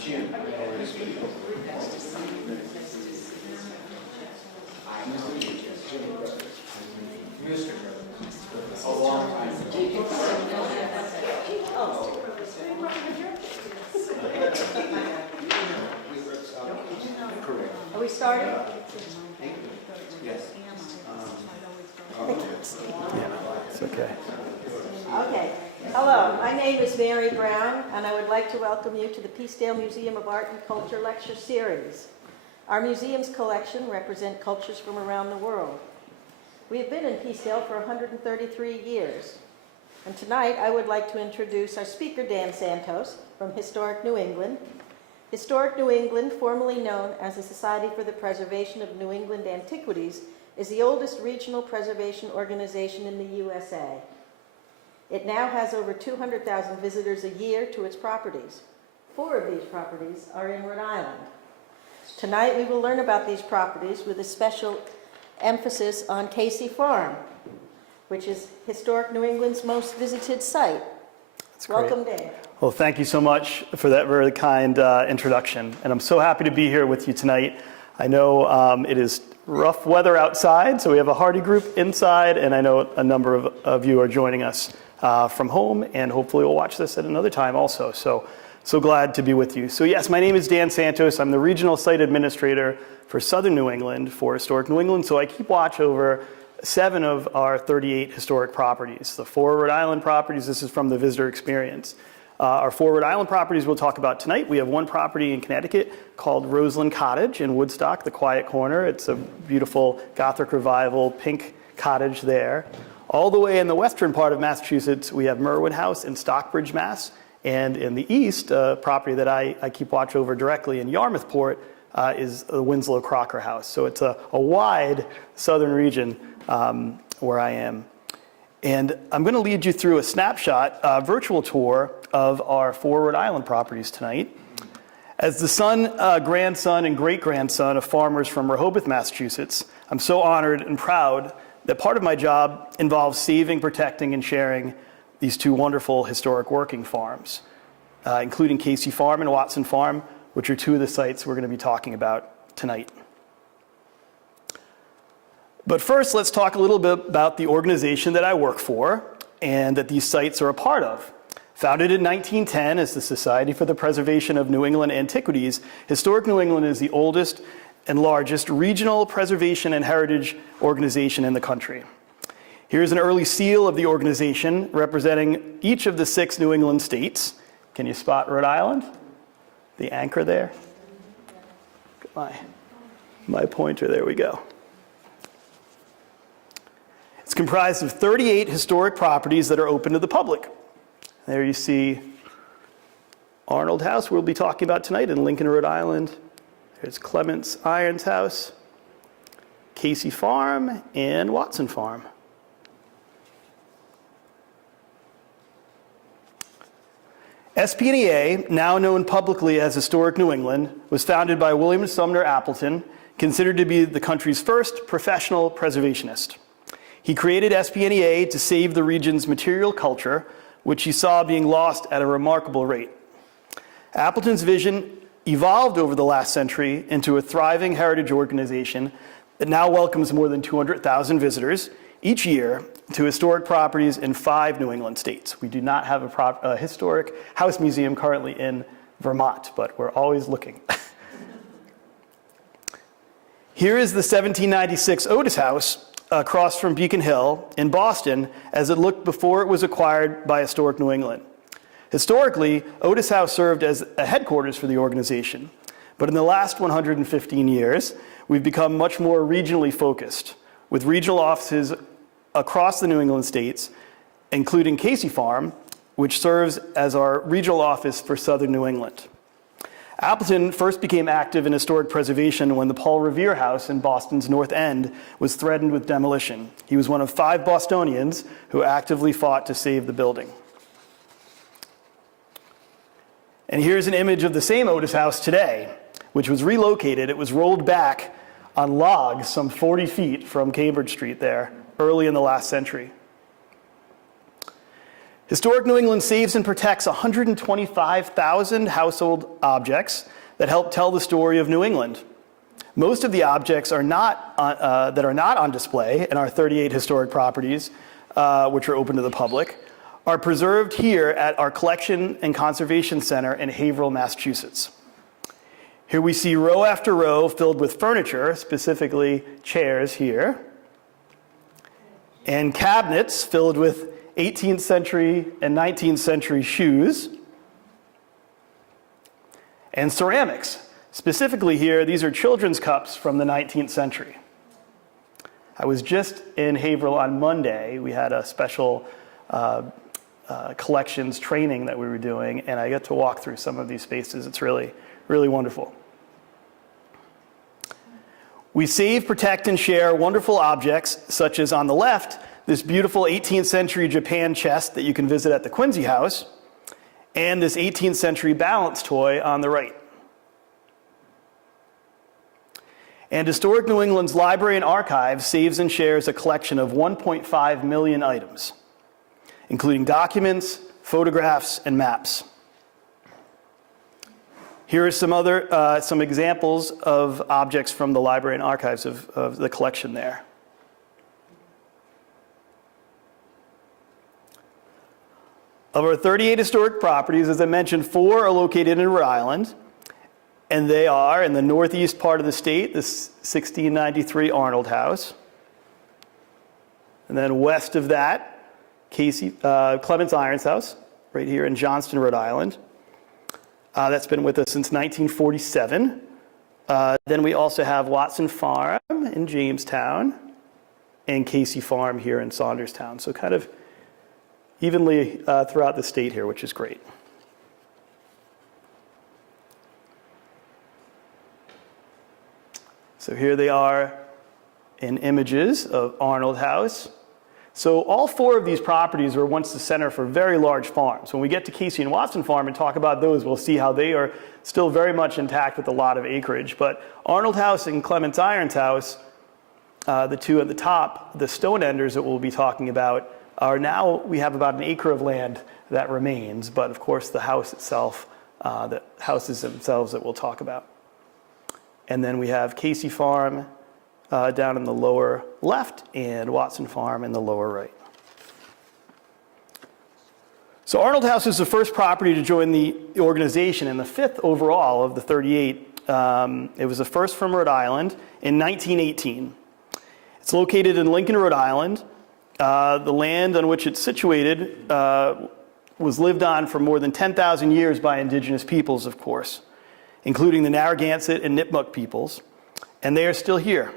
Jim. A long time ago. Are we starting? Yes. It's okay. Okay. Hello, my name is Mary Brown, and I would like to welcome you to the Peacedale Museum of Art and Culture Lecture Series. Our museum's collection represent cultures from around the world. We have been in Peacedale for 133 years. And tonight, I would like to introduce our speaker, Dan Santos, from Historic New England. Historic New England, formerly known as the Society for the Preservation of New England Antiquities, is the oldest regional preservation organization in the USA. It now has over 200,000 visitors a year to its properties. 4 of these properties are in Rhode Island. Tonight, we will learn about these properties with a special emphasis on Casey Farm, which is Historic New England's most visited site. That's great. Welcome, Dan. Well, thank you so much for that very kind introduction. And I'm so happy to be here with you tonight. I know it is rough weather outside, so we have a hearty group inside, and I know a number of you are joining us from home, and hopefully we'll watch this at another time also. So glad to be with you. So yes, my name is Dan Santos. I'm the Regional Site Administrator for Southern New England for Historic New England, so I keep watch over 7 of our 38 historic properties. The 4 Rhode Island properties, this is from the visitor experience. Our 4 Rhode Island properties we'll talk about tonight. We have one property in Connecticut called Roseland Cottage in Woodstock, the Quiet Corner. It's a beautiful Gothic Revival pink cottage there. All the way in the western part of Massachusetts, we have Merwin House in Stockbridge, Mass. And in the east, a property that I keep watch over directly in Yarmouthport is the Winslow Crocker House. So it's a wide southern region where I am. And I'm going to lead you through a snapshot, virtual tour of our 4 Rhode Island properties tonight. As the son, grandson, and great-grandson of farmers from Rehoboth, Massachusetts, I'm so honored and proud that part of my job involves saving, protecting, and sharing these 2 wonderful historic working farms, including Casey Farm and Watson Farm, which are 2 of the sites we're going to be talking about tonight. But first, let's talk a little bit about the organization that I work for and that these sites are a part of. Founded in 1910 as the Society for the Preservation of New England Antiquities, Historic New England is the oldest and largest regional preservation and heritage organization in the country. Here's an early seal of the organization representing each of the 6 New England states. Can you spot Rhode Island? The anchor there? My pointer, there we go. It's comprised of 38 historic properties that are open to the public. There you see Arnold House, we'll be talking about tonight in Lincoln, Rhode Island. There's Clements Irons House, Casey Farm, and Watson Farm. SPNEA, now known publicly as Historic New England, was founded by William Sumner Appleton, considered to be the country's first professional preservationist. He created SPNEA to save the region's material culture, which he saw being lost at a remarkable rate. Appleton's vision evolved over the last century into a thriving heritage organization that now welcomes more than 200,000 visitors each year to historic properties in 5 New England states. We do not have a historic house museum currently in Vermont, but we're always looking. Here is the 1796 Otis House across from Beacon Hill in Boston as it looked before it was acquired by Historic New England. Historically, Otis House served as a headquarters for the organization, but in the last 115 years, we've become much more regionally focused, with regional offices across the New England states, including Casey Farm, which serves as our regional office for Southern New England. Appleton first became active in historic preservation when the Paul Revere House in Boston's North End was threatened with demolition. He was one of 5 Bostonians who actively fought to save the building. And here's an image of the same Otis House today, which was relocated. It was rolled back on logs some 40 feet from Cambridge Street there, early in the last century. Historic New England saves and protects 125,000 household objects that help tell the story of New England. Most of the objects that are not on display in our 38 historic properties, which are open to the public, are preserved here at our Collection and Conservation Center in Haverhill, Massachusetts. Here we see row after row filled with furniture, specifically chairs here, and cabinets filled with 18th century and 19th century shoes, and ceramics. Specifically here, these are children's cups from the 19th century. I was just in Haverhill on Monday. We had a special collections training that we were doing, and I got to walk through some of these spaces. It's really, really wonderful. We save, protect, and share wonderful objects, such as on the left, this beautiful 18th century Japan chest that you can visit at the Quincy House, and this 18th century balance toy on the right. And Historic New England's Library and Archive saves and shares a collection of 1.5 million items, including documents, photographs, and maps. Here are some examples of objects from the Library and Archives of the collection there. Of our 38 historic properties, as I mentioned, 4 are located in Rhode Island, and they are in the northeast part of the state, the 1693 Arnold House. And then west of that, Clements Irons House, right here in Johnston, Rhode Island. That's been with us since 1947. Then we also have Watson Farm in Jamestown and Casey Farm here in Saunderstown. So kind of evenly throughout the state here, which is great. So here they are in images of Arnold House. So all 4 of these properties were once the center for very large farms. When we get to Casey and Watson Farm and talk about those, we'll see how they are still very much intact with a lot of acreage. But Arnold House and Clements Irons House, the 2 at the top, the stone enders that we'll be talking about, are now, we have about an acre of land that remains, but of course the house itself, the houses themselves that we'll talk about. And then we have Casey Farm down in the lower left and Watson Farm in the lower right. So Arnold House is the first property to join the organization and the 5th overall of the 38. It was the first from Rhode Island in 1918. It's located in Lincoln, Rhode Island. The land on which it's situated was lived on for more than 10,000 years by indigenous peoples, of course, including the Narragansett and Nipmuc peoples, and they are still here.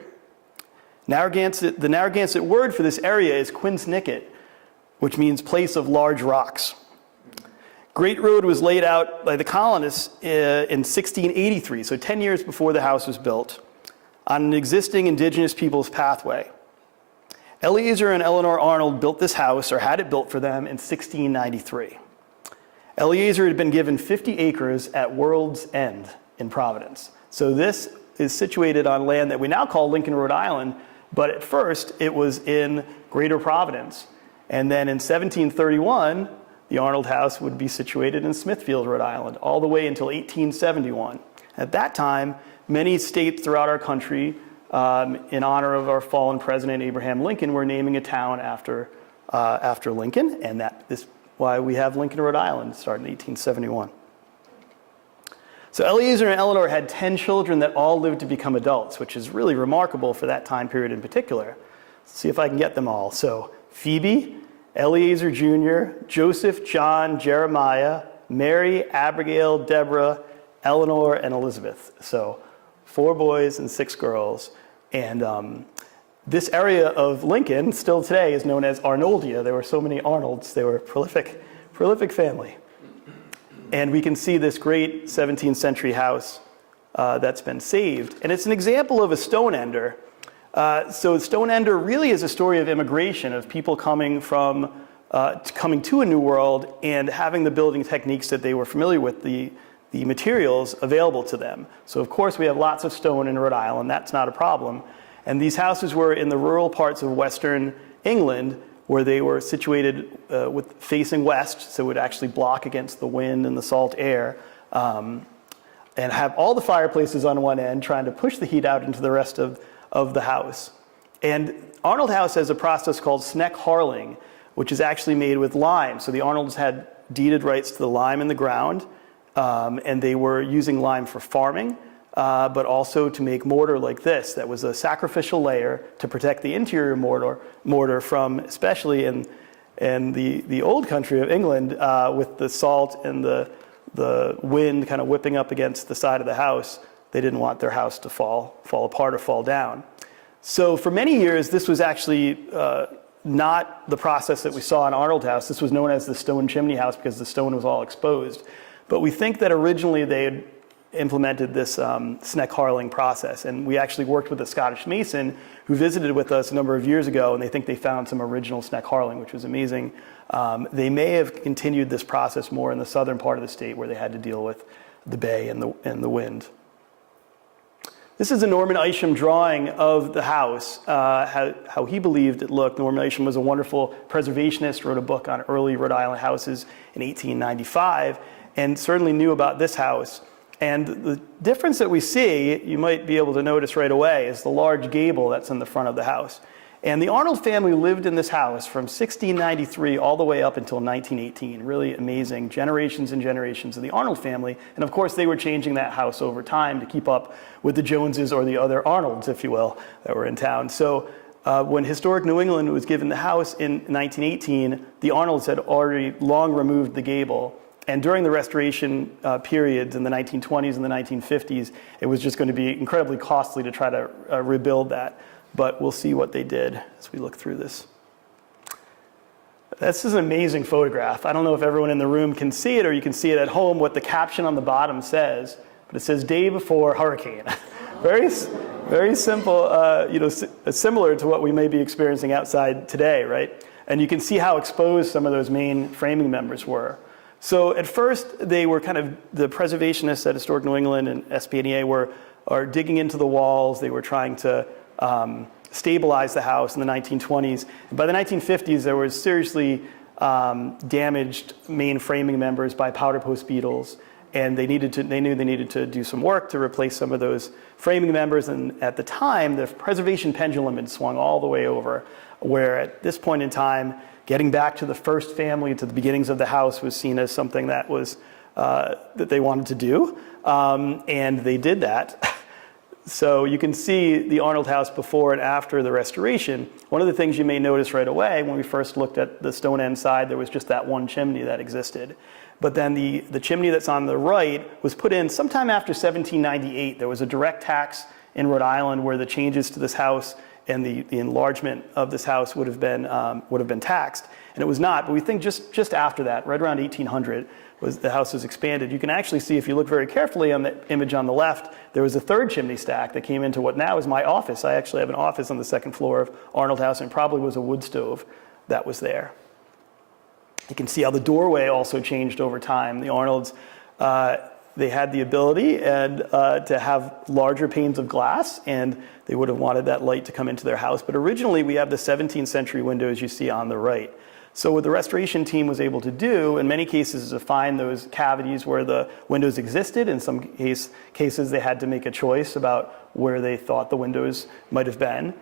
The Narragansett word for this area is Quinsnicket, which means place of large rocks. Great Road was laid out by the colonists in 1683, so 10 years before the house was built, on an existing indigenous peoples pathway. Eleazar and Eleanor Arnold built this house, or had it built for them, in 1693. Eleazar had been given 50 acres at World's End in Providence. So this is situated on land that we now call Lincoln, Rhode Island, but at first it was in Greater Providence. And then in 1731, the Arnold House would be situated in Smithfield, Rhode Island, all the way until 1871. At that time, many states throughout our country, in honor of our fallen president Abraham Lincoln, were naming a town after Lincoln, and that is why we have Lincoln, Rhode Island, started in 1871. So Eleazar and Eleanor had 10 children that all lived to become adults, which is really remarkable for that time period in particular. Let's see if I can get them all. So Phoebe, Eleazar Jr., Joseph, John, Jeremiah, Mary, Abigail, Deborah, Eleanor, and Elizabeth. So 4 boys and 6 girls. And this area of Lincoln, still today, is known as Arnoldia. There were so many Arnolds. They were a prolific family. And we can see this great 17th century house that's been saved. And it's an example of a stone ender. So stone ender really is a story of immigration, of people coming to a new world and having the building techniques that they were familiar with, the materials available to them. So of course we have lots of stone in Rhode Island. That's not a problem. And these houses were in the rural parts of Western England, where they were situated with facing west, so it would actually block against the wind and the salt air, and have all the fireplaces on one end trying to push the heat out into the rest of the house. And Arnold House has a process called sneck harling, which is actually made with lime. So the Arnolds had deeded rights to the lime in the ground, and they were using lime for farming, but also to make mortar like this. That was a sacrificial layer to protect the interior mortar from, especially in the old country of England, with the salt and the wind kind of whipping up against the side of the house. They didn't want their house to fall apart or fall down. So for many years, this was actually not the process that we saw in Arnold House. This was known as the stone chimney house because the stone was all exposed. But we think that originally they had implemented this sneck harling process. And we actually worked with a Scottish mason who visited with us a number of years ago, and they think they found some original sneck harling, which was amazing. They may have continued this process more in the southern part of the state where they had to deal with the bay and the wind. This is a Norman Isham drawing of the house, how he believed it looked. Norman Isham was a wonderful preservationist, wrote a book on early Rhode Island houses in 1895, and certainly knew about this house. And the difference that we see, you might be able to notice right away, is the large gable that's in the front of the house. And the Arnold family lived in this house from 1693 all the way up until 1918. Really amazing, generations and generations of the Arnold family. And of course, they were changing that house over time to keep up with the Joneses or the other Arnolds, if you will, that were in town. So when Historic New England was given the house in 1918, the Arnolds had already long removed the gable. And during the restoration periods in the 1920s and the 1950s, it was just going to be incredibly costly to try to rebuild that. But we'll see what they did as we look through this. This is an amazing photograph. I don't know if everyone in the room can see it or you can see it at home, what the caption on the bottom says. But it says, "Day before hurricane." Very simple, similar to what we may be experiencing outside today, right? And you can see how exposed some of those main framing members were. So at first, they were kind of, the preservationists at Historic New England and SPNEA are digging into the walls. They were trying to stabilize the house in the 1920s. And by the 1950s, there was seriously damaged main framing members by powder post beetles. And they knew they needed to do some work to replace some of those framing members. And at the time, the preservation pendulum had swung all the way over, where at this point in time, getting back to the first family, to the beginnings of the house, was seen as something that was that they wanted to do, and they did that. So you can see the Arnold House before and after the restoration. One of the things you may notice right away, when we first looked at the stone end side, there was just that one chimney that existed. But then the chimney that's on the right was put in sometime after 1798. There was a direct tax in Rhode Island where the changes to this house and the enlargement of this house would have been taxed, and it was not. But we think just after that, right around 1800, the house was expanded. You can actually see, if you look very carefully on the image on the left, there was a third chimney stack that came into what now is my office. I actually have an office on the second floor of Arnold House, and probably was a wood stove that was there. You can see how the doorway also changed over time. The Arnolds, they had the ability to have larger panes of glass, and they would have wanted that light to come into their house. But originally, we have the 17th century windows you see on the right. So what the restoration team was able to do, in many cases, is to find those cavities where the windows existed. In some cases, they had to make a choice about where they thought the windows might have been.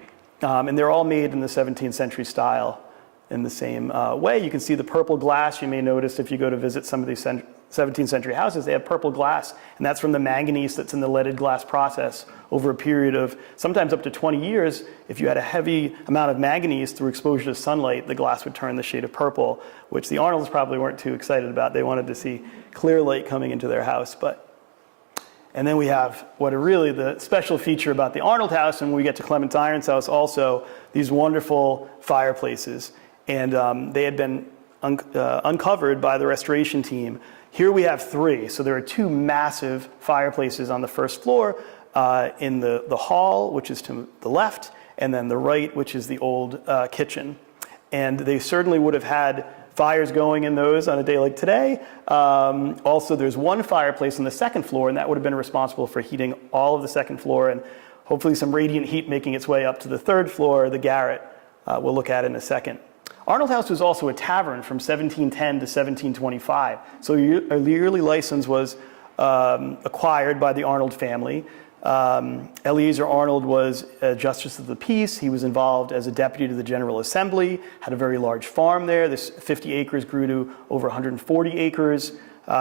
And they're all made in the 17th century style in the same way. You can see the purple glass. You may notice if you go to visit some of these 17th century houses, they have purple glass, and that's from the manganese that's in the leaded glass process over a period of sometimes up to 20 years. If you had a heavy amount of manganese through exposure to sunlight, the glass would turn the shade of purple, which the Arnolds probably weren't too excited about. They wanted to see clear light coming into their house. And then we have what are really the special feature about the Arnold House, and when we get to Clement Iron's house also, these wonderful fireplaces. And they had been uncovered by the restoration team. Here we have three. So there are two massive fireplaces on the first floor, in the hall, which is to the left, and then the right, which is the old kitchen. And they certainly would have had fires going in those on a day like today. Also, there's one fireplace on the second floor, and that would have been responsible for heating all of the second floor, and hopefully some radiant heat making its way up to the third floor, the garret, we'll look at in a second. Arnold House was also a tavern from 1710 to 1725. So a yearly license was acquired by the Arnold family. Eleazar Arnold was a justice of the peace. He was involved as a deputy to the General Assembly, had a very large farm there. This 50 acres grew to over 140 acres.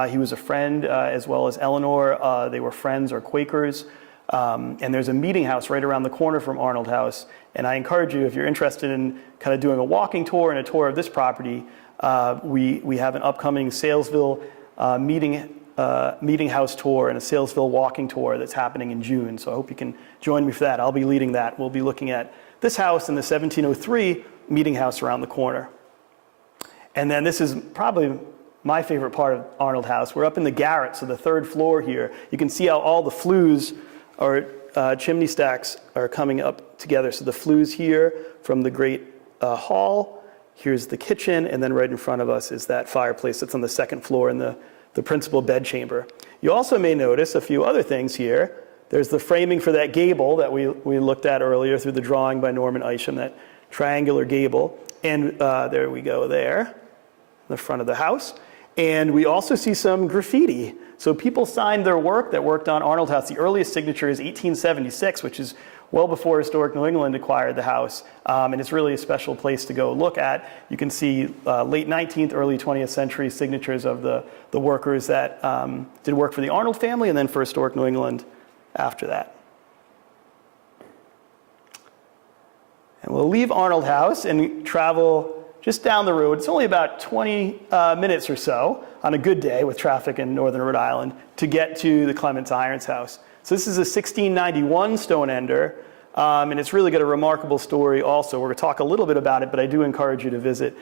He was a friend as well as Eleanor. They were friends or Quakers. And there's a meeting house right around the corner from Arnold House. And I encourage you, if you're interested in kind of doing a walking tour and a tour of this property, we have an upcoming Salesville meeting house tour and a Salesville walking tour that's happening in June. So I hope you can join me for that. I'll be leading that. We'll be looking at this house and the 1703 meeting house around the corner. And then this is probably my favorite part of Arnold House. We're up in the garret, so the third floor here. You can see how all the flues or chimney stacks are coming up together. So the flues here from the great hall. Here's the kitchen, and then right in front of us is that fireplace that's on the second floor in the principal bedchamber. You also may notice a few other things here. There's the framing for that gable that we looked at earlier through the drawing by Norman Isham, that triangular gable. And there we go there, the front of the house. And we also see some graffiti. So people signed their work that worked on Arnold House. The earliest signature is 1876, which is well before Historic New England acquired the house. And it's really a special place to go look at. You can see late 19th, early 20th century signatures of the workers that did work for the Arnold family and then for Historic New England after that. And we'll leave Arnold House and travel just down the road. It's only about 20 minutes or so on a good day with traffic in northern Rhode Island to get to the Clements Irons house. So this is a 1691 stone ender, and it's really got a remarkable story also. We're going to talk a little bit about it, but I do encourage you to visit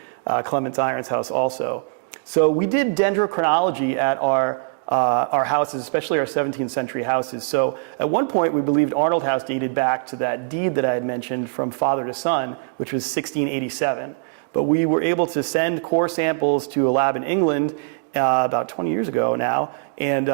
Clements Irons house also. So we did dendrochronology at our houses, especially our 17th century houses. So at one point, we believed Arnold House dated back to that deed that I had mentioned from father to son, which was 1687. But we were able to send core samples to a lab in England about 20 years ago now, and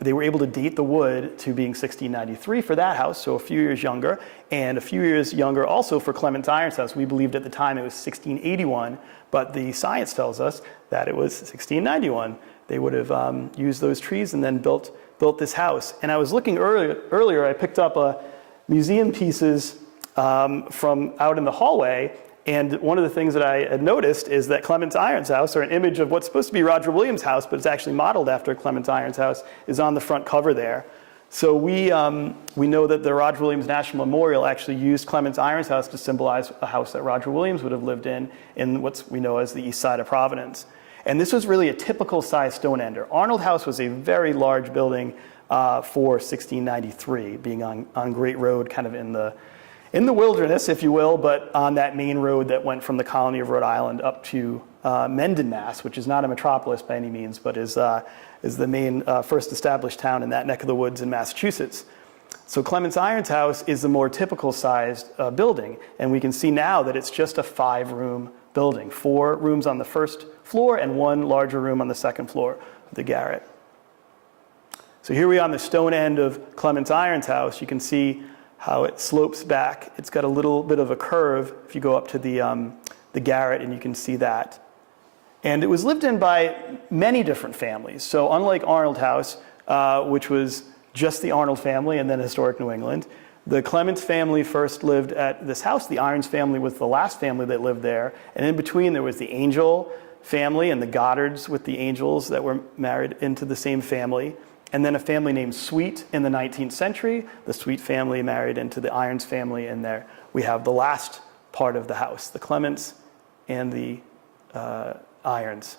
they were able to date the wood to being 1693 for that house, so a few years younger, and a few years younger also for Clements Irons house. We believed at the time it was 1681, but the science tells us that it was 1691. They would have used those trees and then built this house. And I was looking earlier, I picked up museum pieces from out in the hallway. And one of the things that I had noticed is that Clements Irons house, or an image of what's supposed to be Roger Williams' house, but it's actually modeled after Clements Irons house, is on the front cover there. So we know that the Roger Williams National Memorial actually used Clements Irons house to symbolize a house that Roger Williams would have lived in what we know as the east side of Providence. And this was really a typical size stone ender. Arnold House was a very large building for 1693, being on Great Road, kind of in the wilderness, if you will, but on that main road that went from the colony of Rhode Island up to Mendon, Mass., which is not a metropolis by any means, but is the main first established town in that neck of the woods in Massachusetts. So Clements Irons house is the more typical sized building, and we can see now that it's just a 5-room building, 4 rooms on the first floor and 1 larger room on the second floor of the garret. So here we are on the stone end of Clements Irons house. You can see how it slopes back. It's got a little bit of a curve if you go up to the garret, and you can see that. And it was lived in by many different families. So unlike Arnold House, which was just the Arnold family and then Historic New England, the Clements family first lived at this house. The Irons family was the last family that lived there. And in between, there was the Angel family and the Goddards with the Angels that were married into the same family. And then a family named Sweet in the 19th century. The Sweet family married into the Irons family, and there we have the last part of the house, the Clements and the Irons.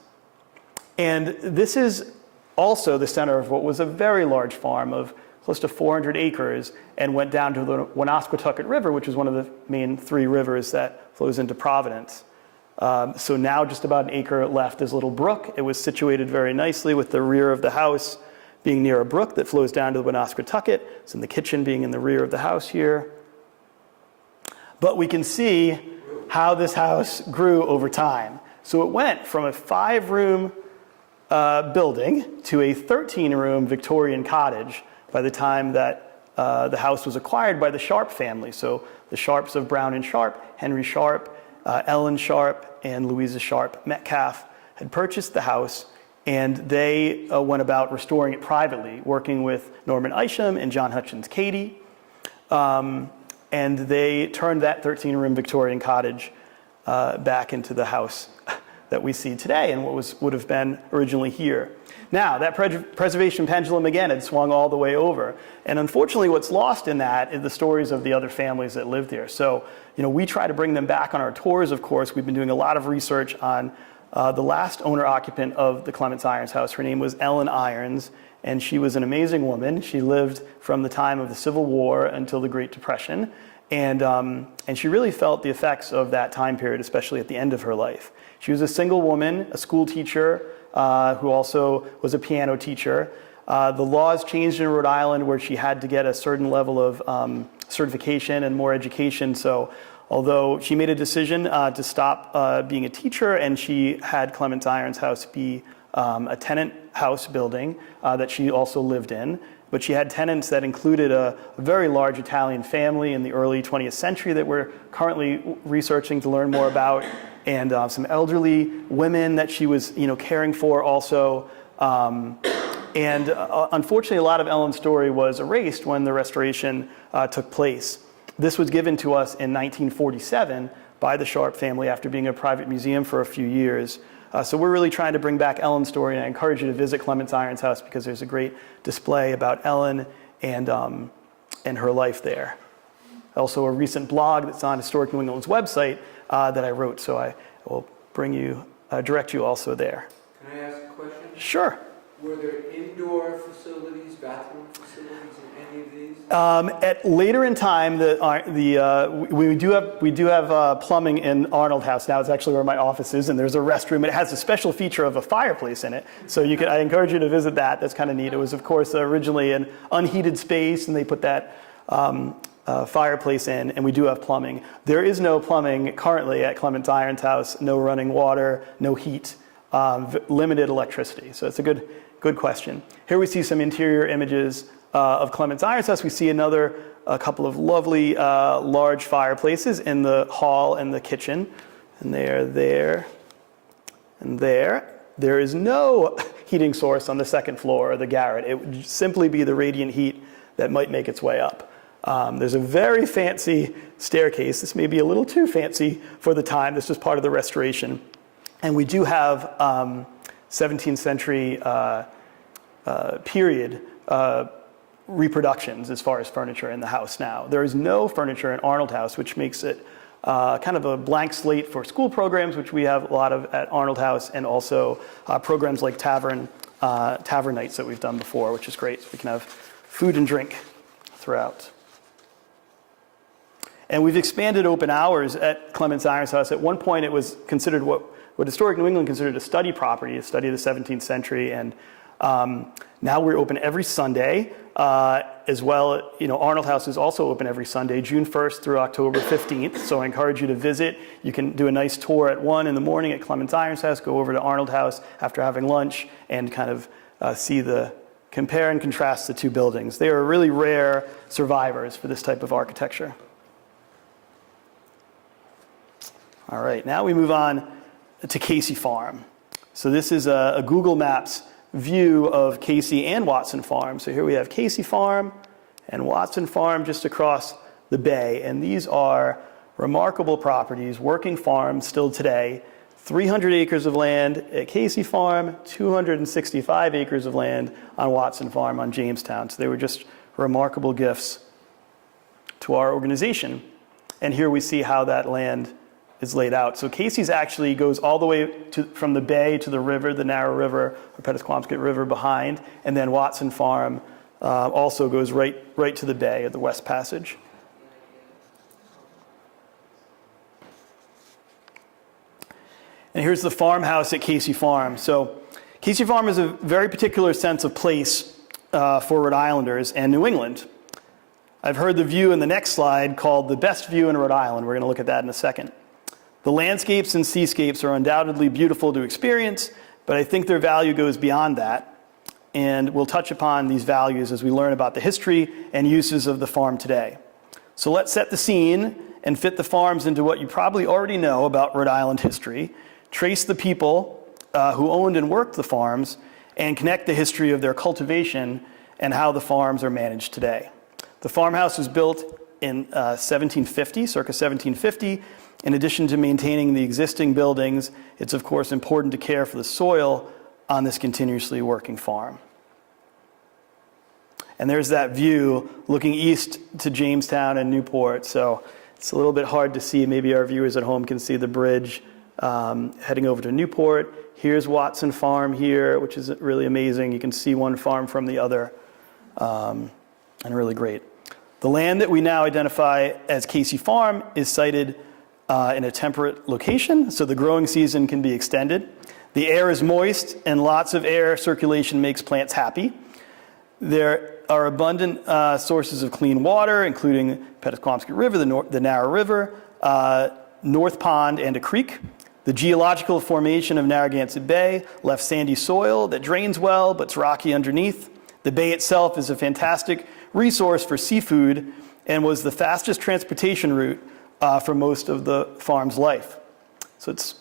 And this is also the center of what was a very large farm of close to 400 acres and went down to the Woonasquatucket River, which is one of the main 3 rivers that flows into Providence. So now just about an acre left is Little Brook. It was situated very nicely with the rear of the house being near a brook that flows down to the Woonasquatucket. So in the kitchen being in the rear of the house here. But we can see how this house grew over time. So it went from a 5-room building to a 13-room Victorian cottage by the time that the house was acquired by the Sharp family. So the Sharps of Brown and Sharp, Henry Sharp, Ellen Sharp and Louisa Sharp Metcalf had purchased the house, and they went about restoring it privately, working with Norman Isham and John Hutchins Cady. And they turned that 13-room Victorian cottage back into the house that we see today and what would have been originally here. Now, that preservation pendulum, again, had swung all the way over. And unfortunately, what's lost in that is the stories of the other families that lived here. So, we try to bring them back on our tours, of course. We've been doing a lot of research on the last owner-occupant of the Clements Irons house. Her name was Ellen Irons, and she was an amazing woman. She lived from the time of the Civil War until the Great Depression. And she really felt the effects of that time period, especially at the end of her life. She was a single woman, a school teacher, who also was a piano teacher. The laws changed in Rhode Island where she had to get a certain level of certification and more education. So although she made a decision to stop being a teacher, and she had Clements Irons house be a tenant house building that she also lived in. But she had tenants that included a very large Italian family in the early 20th century that we're currently researching to learn more about, and some elderly women that she was, caring for also. Unfortunately, a lot of Ellen's story was erased when the restoration took place. This was given to us in 1947 by the Sharp family after being a private museum for a few years. So we're really trying to bring back Ellen's story, and I encourage you to visit Clements Irons house because there's a great display about Ellen and her life there. Also a recent blog that's on Historic New England's website that I wrote, so I will direct you also there. Can I ask a question? Sure. Were there indoor facilities, bathroom facilities in any of these? At later in time, we do have plumbing in Arnold House. Now it's actually where my office is, and there's a restroom. It has a special feature of a fireplace in it, so I encourage you to visit that. That's kind of neat. It was, of course, originally an unheated space, and they put that fireplace in, and we do have plumbing. There is no plumbing currently at Clements Irons house. No running water, no heat, limited electricity. So it's a good question. Here we see some interior images of Clements Irons house. We see a couple of lovely large fireplaces in the hall and the kitchen. And they are there and there. There is no heating source on the second floor or the garret. It would simply be the radiant heat that might make its way up. There's a very fancy staircase. This may be a little too fancy for the time. This was part of the restoration. And we do have 17th century period reproductions as far as furniture in the house now. There is no furniture in Arnold House, which makes it kind of a blank slate for school programs, which we have a lot of at Arnold House, and also programs like tavern nights that we've done before, which is great. So we can have food and drink throughout. And we've expanded open hours at Clements Irons House. At one point, it was considered what Historic New England considered a study property, a study of the 17th century, and now we're open every Sunday. As well, Arnold House is also open every Sunday, June 1st through October 15th. So I encourage you to visit. You can do a nice tour at 1 in the morning at Clements Irons House, go over to Arnold House after having lunch, and kind of compare and contrast the two buildings. They are really rare survivors for this type of architecture. All right, now we move on to Casey Farm. So this is a Google Maps view of Casey and Watson Farm. So here we have Casey Farm and Watson Farm just across the bay. And these are remarkable properties, working farms still today. 300 acres of land at Casey Farm, 265 acres of land on Watson Farm on Jamestown. So they were just remarkable gifts to our organization. And here we see how that land is laid out. So Casey's actually goes all the way from the bay to the river, the narrow river, or Pettisquamscot River behind, and then Watson Farm also goes right to the bay at the West Passage. And here's the farmhouse at Casey Farm. So Casey Farm is a very particular sense of place for Rhode Islanders and New England. I've heard the view in the next slide called the best view in Rhode Island. We're going to look at that in a second. The landscapes and seascapes are undoubtedly beautiful to experience, but I think their value goes beyond that. And we'll touch upon these values as we learn about the history and uses of the farm today. So let's set the scene and fit the farms into what you probably already know about Rhode Island history, trace the people who owned and worked the farms, and connect the history of their cultivation and how the farms are managed today. The farmhouse was built in 1750, circa 1750. In addition to maintaining the existing buildings, it's of course important to care for the soil on this continuously working farm. And there's that view looking east to Jamestown and Newport. So it's a little bit hard to see. Maybe our viewers at home can see the bridge heading over to Newport. Here's Watson Farm here, which is really amazing. You can see one farm from the other, and really great. The land that we now identify as Casey Farm is sited in a temperate location, so the growing season can be extended. The air is moist, and lots of air circulation makes plants happy. There are abundant sources of clean water, including Pettisquamscot River, the Narrow River, North Pond, and a creek. The geological formation of Narragansett Bay left sandy soil that drains well, but it's rocky underneath. The bay itself is a fantastic resource for seafood and was the fastest transportation route for most of the farm's life. So it's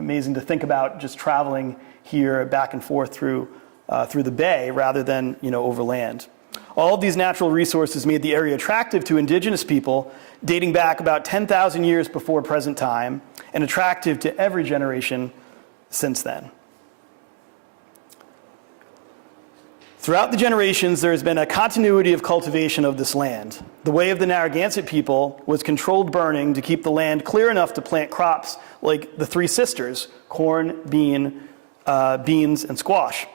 amazing to think about just traveling here back and forth through the bay rather than overland. All of these natural resources made the area attractive to indigenous people dating back about 10,000 years before present time and attractive to every generation since then. Throughout the generations, there has been a continuity of cultivation of this land. The way of the Narragansett people was controlled burning to keep the land clear enough to plant crops like the Three Sisters, corn, beans, and squash.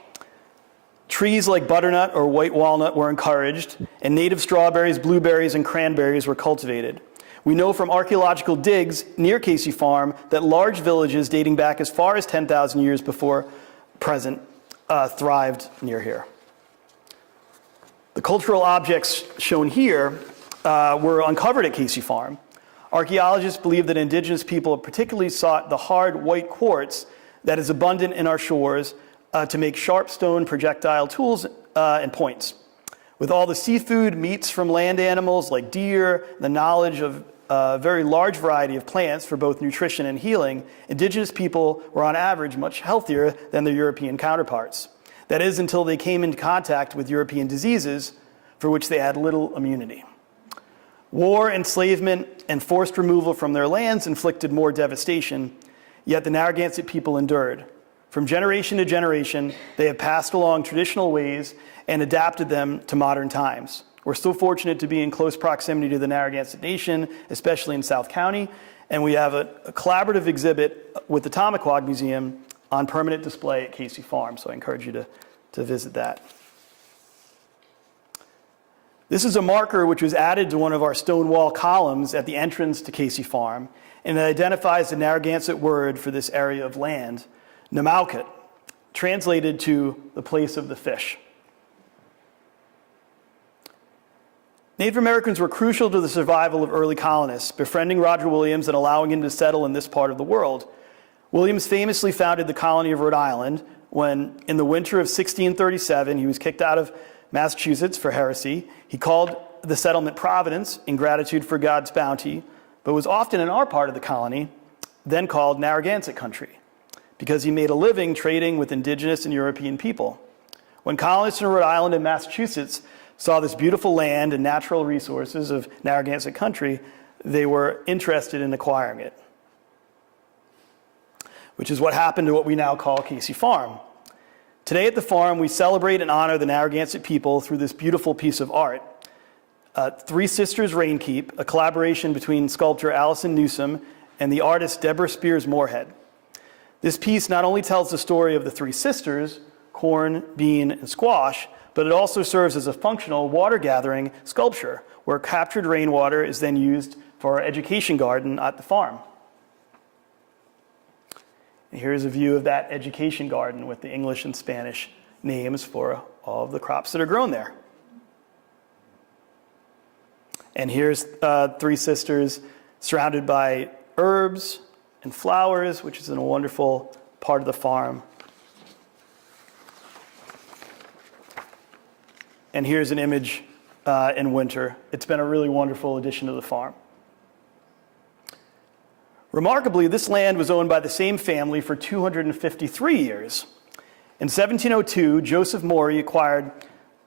Trees like butternut or white walnut were encouraged, and native strawberries, blueberries, and cranberries were cultivated. We know from archaeological digs near Casey Farm that large villages dating back as far as 10,000 years before present thrived near here. The cultural objects shown here were uncovered at Casey Farm. Archaeologists believe that indigenous people particularly sought the hard white quartz that is abundant in our shores to make sharp stone projectile tools and points. With all the seafood, meats from land animals like deer, the knowledge of a very large variety of plants for both nutrition and healing, indigenous people were on average much healthier than their European counterparts. That is, until they came into contact with European diseases for which they had little immunity. War, enslavement, and forced removal from their lands inflicted more devastation, yet the Narragansett people endured. From generation to generation, they have passed along traditional ways and adapted them to modern times. We're still fortunate to be in close proximity to the Narragansett Nation, especially in South County, and we have a collaborative exhibit with the Tomaquag Museum on permanent display at Casey Farm, so I encourage you to visit that. This is a marker which was added to one of our stone wall columns at the entrance to Casey Farm, and it identifies the Narragansett word for this area of land, Namauket, translated to the place of the fish. Native Americans were crucial to the survival of early colonists, befriending Roger Williams and allowing him to settle in this part of the world. Williams famously founded the colony of Rhode Island when, in the winter of 1637, he was kicked out of Massachusetts for heresy. He called the settlement Providence in gratitude for God's bounty, but was often in our part of the colony, then called Narragansett country, because he made a living trading with indigenous and European people. When colonists in Rhode Island and Massachusetts saw this beautiful land and natural resources of Narragansett country, they were interested in acquiring it, which is what happened to what we now call Casey Farm. Today at the farm, we celebrate and honor the Narragansett people through this beautiful piece of art. Three Sisters Rainkeep, a collaboration between sculptor Allison Newsom and the artist Deborah Spears Moorhead. This piece not only tells the story of the three sisters, corn, bean, and squash, but it also serves as a functional water-gathering sculpture where captured rainwater is then used for our education garden at the farm. And here's a view of that education garden with the English and Spanish names for all of the crops that are grown there. And here's Three Sisters surrounded by herbs and flowers, which is in a wonderful part of the farm. And here's an image in winter. It's been a really wonderful addition to the farm. Remarkably, this land was owned by the same family for 253 years. In 1702, Joseph Morey acquired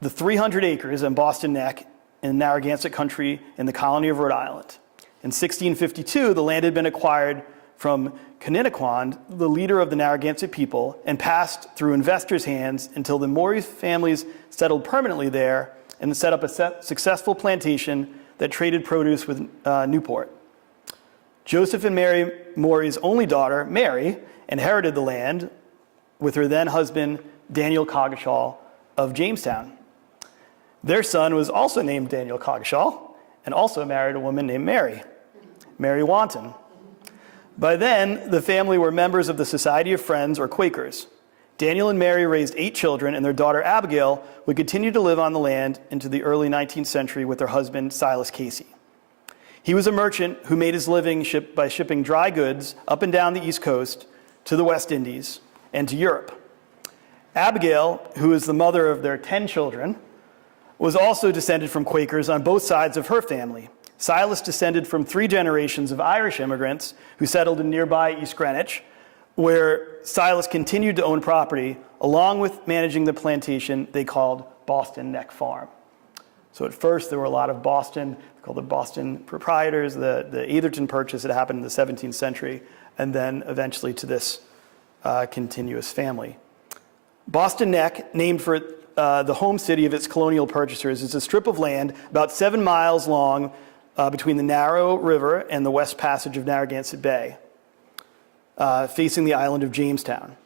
the 300 acres in Boston Neck in Narragansett Country in the colony of Rhode Island. In 1652, the land had been acquired from Coniniquan, the leader of the Narragansett people, and passed through investors' hands until the Morey families settled permanently there and set up a successful plantation that traded produce with Newport. Joseph and Mary Morey's only daughter, Mary, inherited the land with her then husband, Daniel Coggeshall of Jamestown. Their son was also named Daniel Coggeshall and also married a woman named Mary Wanton. By then, the family were members of the Society of Friends, or Quakers. Daniel and Mary raised 8 children, and their daughter Abigail would continue to live on the land into the early 19th century with her husband, Silas Casey. He was a merchant who made his living by shipping dry goods up and down the East Coast to the West Indies and to Europe. Abigail, who is the mother of their 10 children, was also descended from Quakers on both sides of her family. Silas descended from 3 generations of Irish immigrants who settled in nearby East Greenwich, where Silas continued to own property along with managing the plantation they called Boston Neck Farm. So at first there were a lot of Boston, called the Boston proprietors, the Atherton Purchase that happened in the 17th century, and then eventually to this continuous family. Boston Neck, named for the home city of its colonial purchasers, is a strip of land about 7 miles long between the narrow river and the West Passage of Narragansett Bay, facing the island of Jamestown.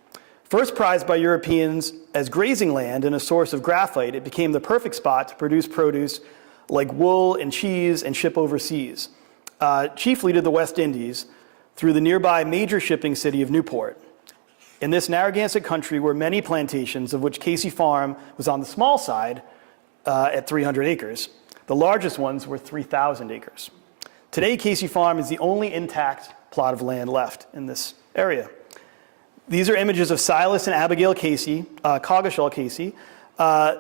First prized by Europeans as grazing land and a source of graphite, it became the perfect spot to produce produce like wool and cheese and ship overseas, chiefly to the West Indies, through the nearby major shipping city of Newport. In this Narragansett country were many plantations, of which Casey Farm was on the small side at 300 acres. The largest ones were 3,000 acres. Today, Casey Farm is the only intact plot of land left in this area. These are images of Silas and Abigail Casey, Coggeshall Casey.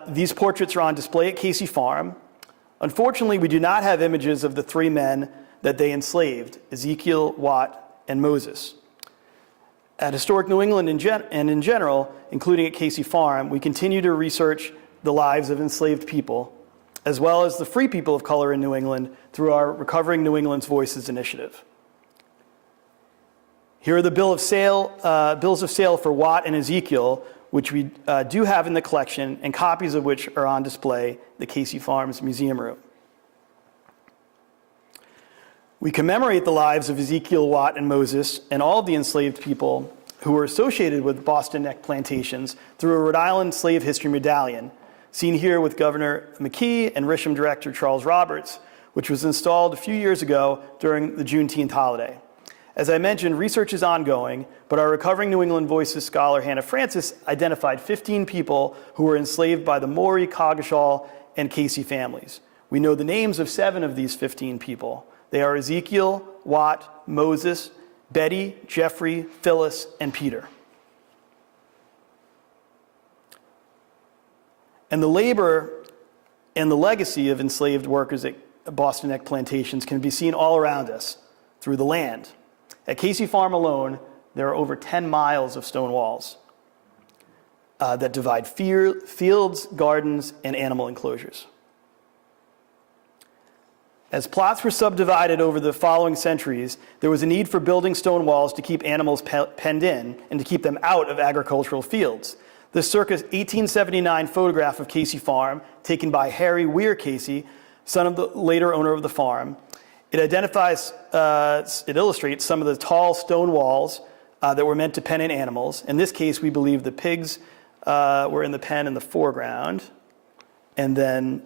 These portraits are on display at Casey Farm. Unfortunately, we do not have images of the 3 men that they enslaved, Ezekiel, Watt, and Moses. At Historic New England and in general, including at Casey Farm, we continue to research the lives of enslaved people, as well as the free people of color in New England through our Recovering New England's Voices initiative. Here are the bills of sale for Watt and Ezekiel, which we do have in the collection, and copies of which are on display in the Casey Farms Museum Room. We commemorate the lives of Ezekiel, Watt, and Moses, and all of the enslaved people who were associated with Boston Neck plantations through a Rhode Island slave history medallion, seen here with Governor McKee and Risham Director Charles Roberts, which was installed a few years ago during the Juneteenth holiday. As I mentioned, research is ongoing, but our Recovering New England Voices scholar Hannah Francis identified 15 people who were enslaved by the Morey, Coggeshall, and Casey families. We know the names of 7 of these 15 people. They are Ezekiel, Watt, Moses, Betty, Jeffrey, Phyllis, and Peter. And the labor and the legacy of enslaved workers at Boston Neck plantations can be seen all around us through the land. At Casey Farm alone, there are over 10 miles of stone walls that divide fields, gardens, and animal enclosures. As plots were subdivided over the following centuries, there was a need for building stone walls to keep animals penned in and to keep them out of agricultural fields. This circa 1879 photograph of Casey Farm, taken by Harry Weir Casey, son of the later owner of the farm, it illustrates some of the tall stone walls that were meant to pen in animals. In this case, we believe the pigs were in the pen in the foreground, and then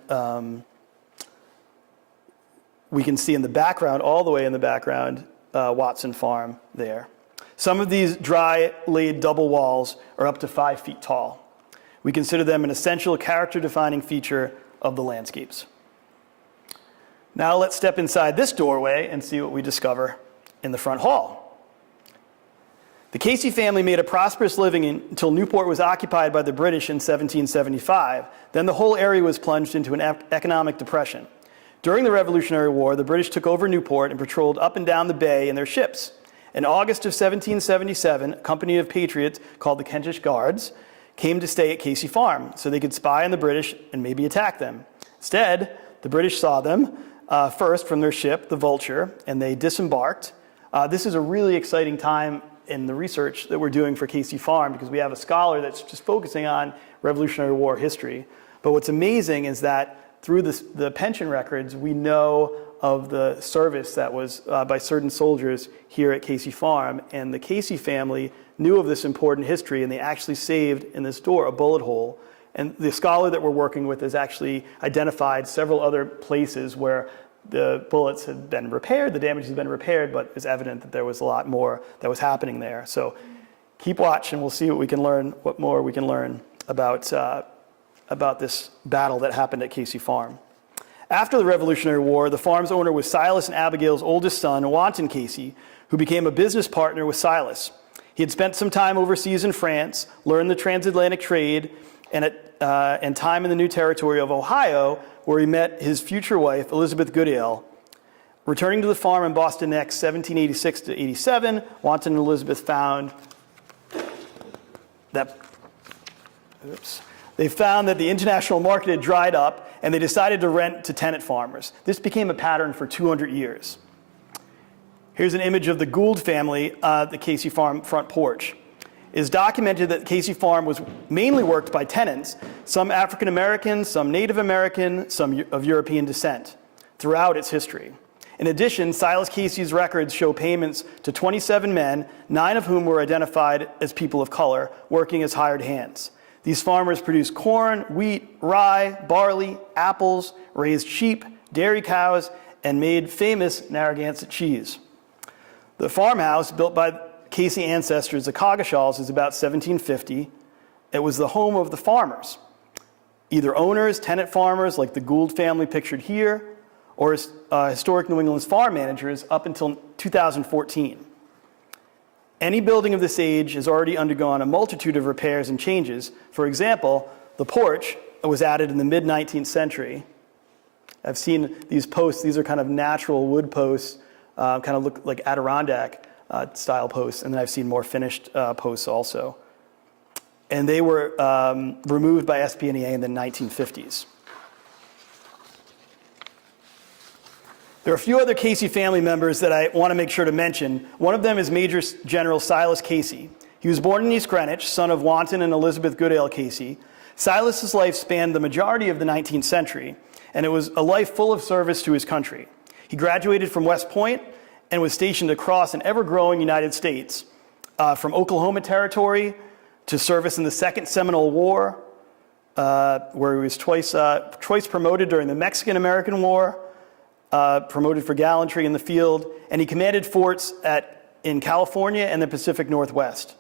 we can see in the background, all the way in the background, Watson Farm there. Some of these dry laid double walls are up to 5 feet tall. We consider them an essential character-defining feature of the landscapes. Now let's step inside this doorway and see what we discover in the front hall. The Casey family made a prosperous living until Newport was occupied by the British in 1775. Then the whole area was plunged into an economic depression. During the Revolutionary War, the British took over Newport and patrolled up and down the bay in their ships. In August of 1777, a company of patriots called the Kentish Guards came to stay at Casey Farm so they could spy on the British and maybe attack them. Instead, the British saw them first from their ship, the Vulture, and they disembarked. This is a really exciting time in the research that we're doing for Casey Farm because we have a scholar that's just focusing on Revolutionary War history. But what's amazing is that through the pension records, we know of the service that was by certain soldiers here at Casey Farm, and the Casey family knew of this important history, and they actually saved in this door a bullet hole. And the scholar that we're working with has actually identified several other places where the bullets had been repaired, the damage had been repaired, but it's evident that there was a lot more that was happening there. So keep watching, we'll see what we can learn, what more we can learn about this battle that happened at Casey Farm. After the Revolutionary War, the farm's owner was Silas and Abigail's oldest son, Wanton Casey, who became a business partner with Silas. He had spent some time overseas in France, learned the transatlantic trade, and time in the new territory of Ohio, where he met his future wife, Elizabeth Goodale. Returning to the farm in Boston Neck, 1786 to 87, Wanton and Elizabeth found that the international market had dried up, and they decided to rent to tenant farmers. This became a pattern for 200 years. Here's an image of the Gould family at the Casey Farm front porch. It is documented that Casey Farm was mainly worked by tenants, some African American, some Native American, some of European descent, throughout its history. In addition, Silas Casey's records show payments to 27 men, 9 of whom were identified as people of color, working as hired hands. These farmers produced corn, wheat, rye, barley, apples, raised sheep, dairy cows, and made famous Narragansett cheese. The farmhouse, built by Casey ancestors, the Coggeshals, is about 1750. It was the home of the farmers, either owners, tenant farmers like the Gould family pictured here, or historic New England's farm managers up until 2014. Any building of this age has already undergone a multitude of repairs and changes. For example, the porch was added in the mid-19th century. I've seen these posts. These are kind of natural wood posts, kind of look like Adirondack style posts, and then I've seen more finished posts also. And they were removed by SPNEA in the 1950s. There are a few other Casey family members that I want to make sure to mention. One of them is Major General Silas Casey. He was born in East Greenwich, son of Wanton and Elizabeth Goodale Casey. Silas's life spanned the majority of the 19th century, and it was a life full of service to his country. He graduated from West Point and was stationed across an ever-growing United States, from Oklahoma Territory to service in the Second Seminole War, where he was twice promoted during the Mexican-American War, promoted for gallantry in the field, and he commanded forts in California and the Pacific Northwest.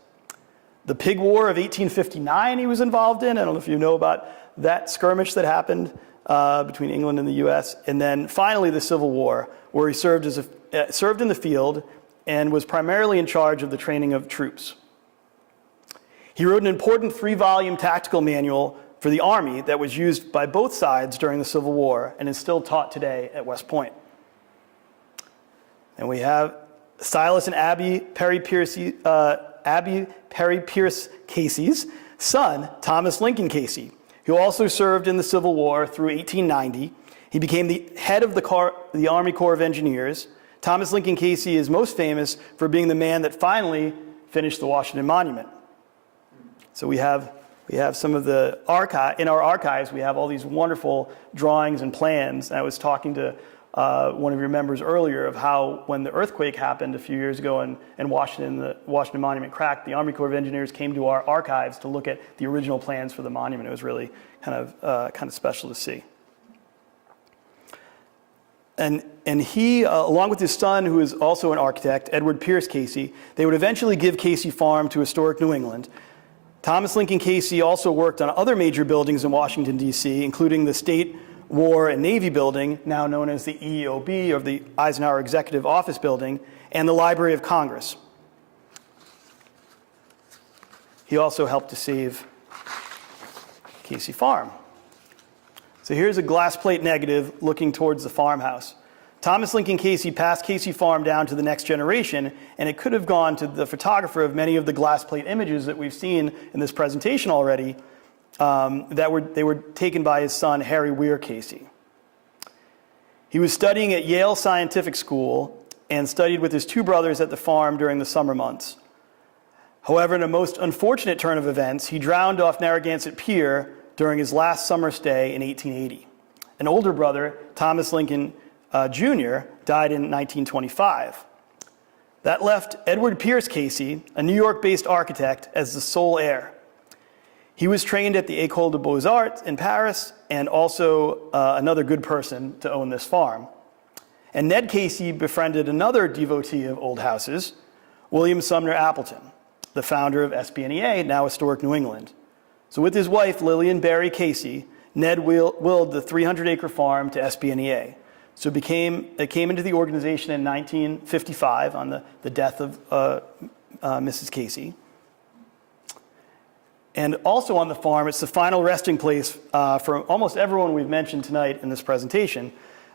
The Pig War of 1859 he was involved in. I don't know if you know about that skirmish that happened between England and the U.S. And then finally the Civil War, where he served in the field and was primarily in charge of the training of troops. He wrote an important 3-volume tactical manual for the Army that was used by both sides during the Civil War and is still taught today at West Point. And we have Silas and Abby Perry Pierce Casey's son, Thomas Lincoln Casey, who also served in the Civil War through 1890. He became the head of the Army Corps of Engineers. Thomas Lincoln Casey is most famous for being the man that finally finished the Washington Monument. So we have some of the in our archives, we have all these wonderful drawings and plans. And I was talking to one of your members earlier of how when the earthquake happened a few years ago in Washington, the Washington Monument cracked, the Army Corps of Engineers came to our archives to look at the original plans for the monument. It was really kind of special to see. And he, along with his son, who is also an architect, Edward Pierce Casey, they would eventually give Casey Farm to historic New England. Thomas Lincoln Casey also worked on other major buildings in Washington, D.C., including the State, War, and Navy Building, now known as the EOB, or the Eisenhower Executive Office Building, and the Library of Congress. He also helped to save Casey Farm. So here's a glass plate negative looking towards the farmhouse. Thomas Lincoln Casey passed Casey Farm down to the next generation, and it could have gone to the photographer of many of the glass plate images that we've seen in this presentation already, they were taken by his son, Harry Weir Casey. He was studying at Yale Scientific School and studied with his two brothers at the farm during the summer months. However, in a most unfortunate turn of events, he drowned off Narragansett Pier during his last summer stay in 1880. An older brother, Thomas Lincoln Jr., died in 1925. That left Edward Pierce Casey, a New York-based architect, as the sole heir. He was trained at the École des Beaux-Arts in Paris and also another good person to own this farm. And Ned Casey befriended another devotee of old houses, William Sumner Appleton, the founder of SPNEA, now Historic New England. So with his wife, Lillian Barry Casey, Ned willed the 300-acre farm to SPNEA. So it came into the organization in 1955 on the death of Mrs. Casey. And also on the farm, it's the final resting place for almost everyone we've mentioned tonight in this presentation.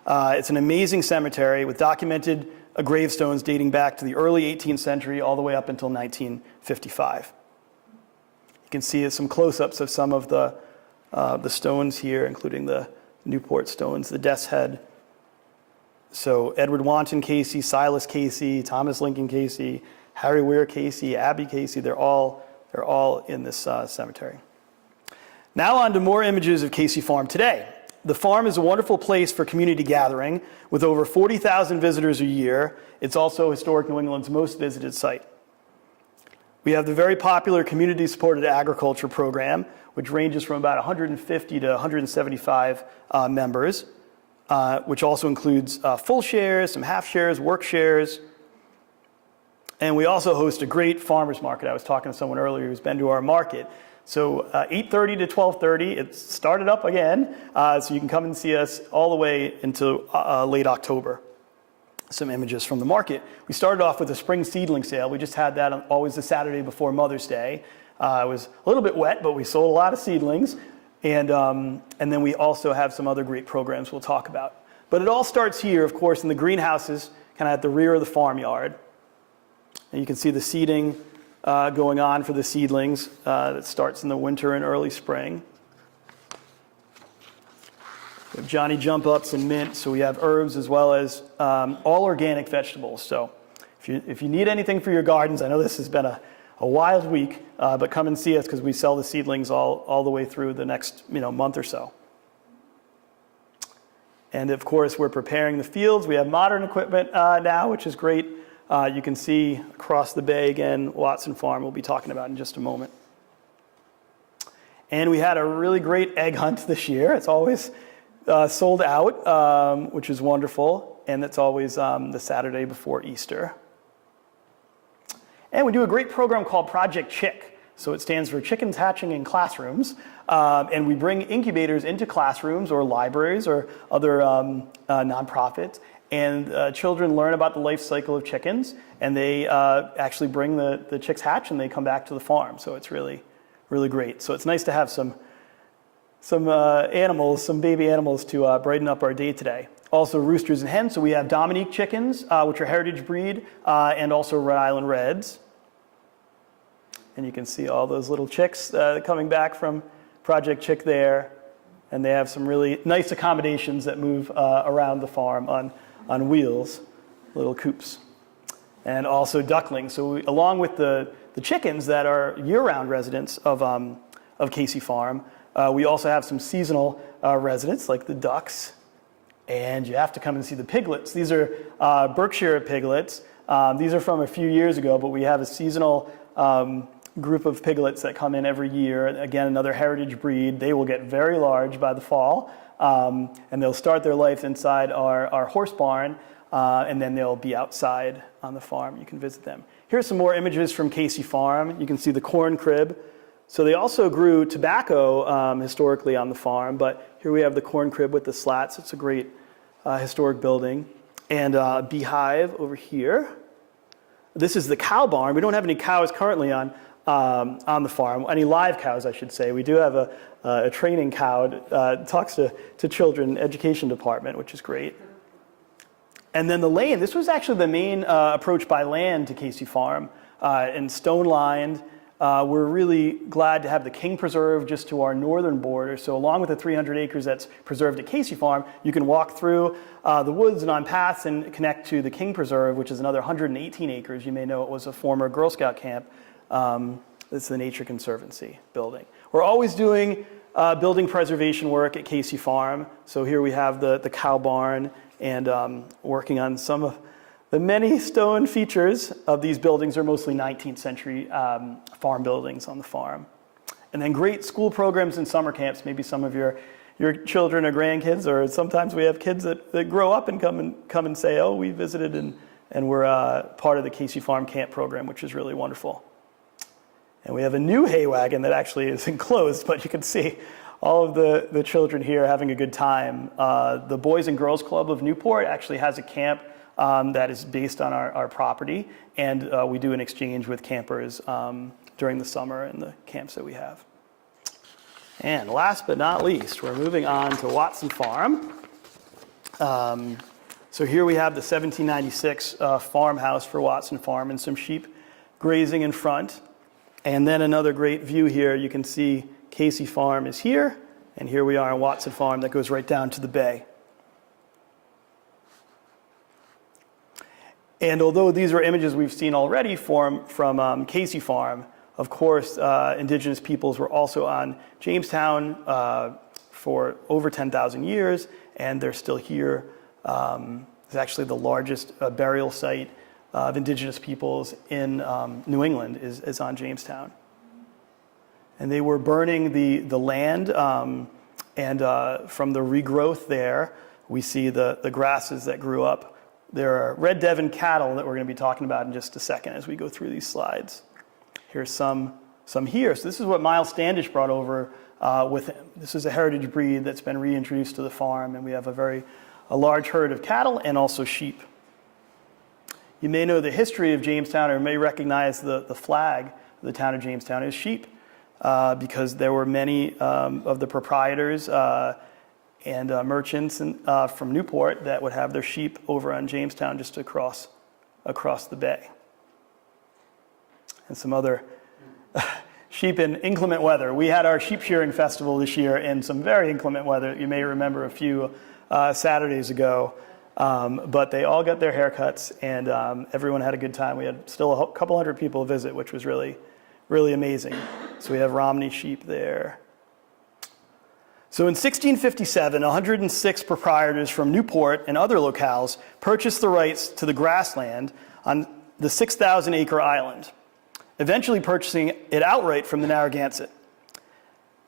It's an amazing cemetery with documented gravestones dating back to the early 18th century all the way up until 1955. You can see some close-ups of some of the stones here, including the Newport stones, the death's head. So Edward Wanton Casey, Silas Casey, Thomas Lincoln Casey, Harry Weir Casey, Abby Casey, they're all in this cemetery. Now on to more images of Casey Farm today. The farm is a wonderful place for community gathering with over 40,000 visitors a year. It's also Historic New England's most visited site. We have the very popular community-supported agriculture program, which ranges from about 150 to 175 members, which also includes full shares, some half shares, work shares. And we also host a great farmers market. I was talking to someone earlier who's been to our market. So 8:30 to 12:30, it started up again, so you can come and see us all the way into late October. Some images from the market. We started off with a spring seedling sale. We just had that on always the Saturday before Mother's Day. It was a little bit wet, but we sold a lot of seedlings. And then we also have some other great programs we'll talk about. But it all starts here, of course, in the greenhouses, kind of at the rear of the farmyard. And you can see the seeding going on for the seedlings that starts in the winter and early spring. We have Johnny Jump Ups and mint, so we have herbs as well as all organic vegetables. So if you need anything for your gardens, I know this has been a wild week, but come and see us because we sell the seedlings all the way through the next month or so. And of course, we're preparing the fields. We have modern equipment now, which is great. You can see across the bay again, Watson Farm we'll be talking about in just a moment. And we had a really great egg hunt this year. It's always sold out, which is wonderful. And it's always the Saturday before Easter. And we do a great program called Project Chick. So it stands for Chickens Hatching in Classrooms. And we bring incubators into classrooms or libraries or other nonprofits. And children learn about the life cycle of chickens. And they actually bring the chicks hatch and they come back to the farm. So it's really, really great. So it's nice to have some animals, some baby animals to brighten up our day today. Also roosters and hens. So we have Dominique chickens, which are heritage breed, and also Rhode Island Reds. And you can see all those little chicks coming back from Project Chick there. And they have some really nice accommodations that move around the farm on wheels, little coops. And also ducklings. So along with the chickens that are year-round residents of Casey Farm, we also have some seasonal residents like the ducks. And you have to come and see the piglets. These are Berkshire piglets. These are from a few years ago, but we have a seasonal group of piglets that come in every year. Again, another heritage breed. They will get very large by the fall, and they'll start their life inside our horse barn, and then they'll be outside on the farm. You can visit them. Here's some more images from Casey Farm. You can see the corn crib. So they also grew tobacco historically on the farm, but here we have the corn crib with the slats. It's a great historic building. And a beehive over here. This is the cow barn. We don't have any cows currently on the farm, any live cows, I should say. We do have a training cow that talks to children education department, which is great. And then the lane, this was actually the main approach by land to Casey Farm, and stone-lined. We're really glad to have the King Preserve just to our northern border. So along with the 300 acres that's preserved at Casey Farm, you can walk through the woods and on paths and connect to the King Preserve, which is another 118 acres. You may know it was a former Girl Scout camp. It's the Nature Conservancy building. We're always doing building preservation work at Casey Farm. So here we have the cow barn, and working on some of the many stone features of these buildings are mostly 19th century farm buildings on the farm. And then great school programs and summer camps. Maybe some of your children or grandkids, or sometimes we have kids that grow up and come and say, oh, we visited and we're part of the Casey Farm Camp program, which is really wonderful. And we have a new hay wagon that actually is enclosed, but you can see all of the children here having a good time. The Boys and Girls Club of Newport actually has a camp that is based on our property, and we do an exchange with campers during the summer and the camps that we have. And last but not least, we're moving on to Watson Farm. So here we have the 1796 farmhouse for Watson Farm and some sheep grazing in front. And then another great view here. You can see Casey Farm is here, and here we are on Watson Farm that goes right down to the bay. And although these are images we've seen already from Casey Farm, of course, indigenous peoples were also on Jamestown for over 10,000 years, and they're still here. It's actually the largest burial site of indigenous peoples in New England is on Jamestown. And they were burning the land, and from the regrowth there, we see the grasses that grew up. There are Red Devon cattle that we're going to be talking about in just a second as we go through these slides. Here's some here. So this is what Miles Standish brought over with him. This is a heritage breed that's been reintroduced to the farm, and we have a large herd of cattle and also sheep. You may know the history of Jamestown, or may recognize the flag of the town of Jamestown is sheep, because there were many of the proprietors and merchants from Newport that would have their sheep over on Jamestown just across the bay. And some other sheep in inclement weather. We had our sheep shearing festival this year in some very inclement weather. You may remember a few Saturdays ago. But they all got their haircuts, and everyone had a good time. We had still a couple hundred people visit, which was really, really amazing. So we have Romney sheep there. So in 1657, 106 proprietors from Newport and other locales purchased the rights to the grassland on the 6,000-acre island, eventually purchasing it outright from the Narragansett.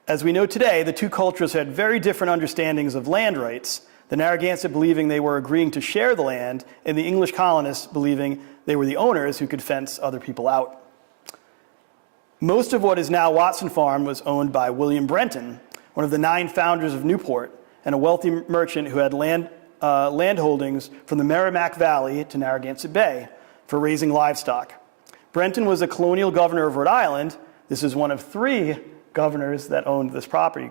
As we know today, the two cultures had very different understandings of land rights, the Narragansett believing they were agreeing to share the land, and the English colonists believing they were the owners who could fence other people out. Most of what is now Watson Farm was owned by William Brenton, one of the 9 founders of Newport, and a wealthy merchant who had land holdings from the Merrimack Valley to Narragansett Bay for raising livestock. Brenton was a colonial governor of Rhode Island. This is one of 3 governors that owned this property,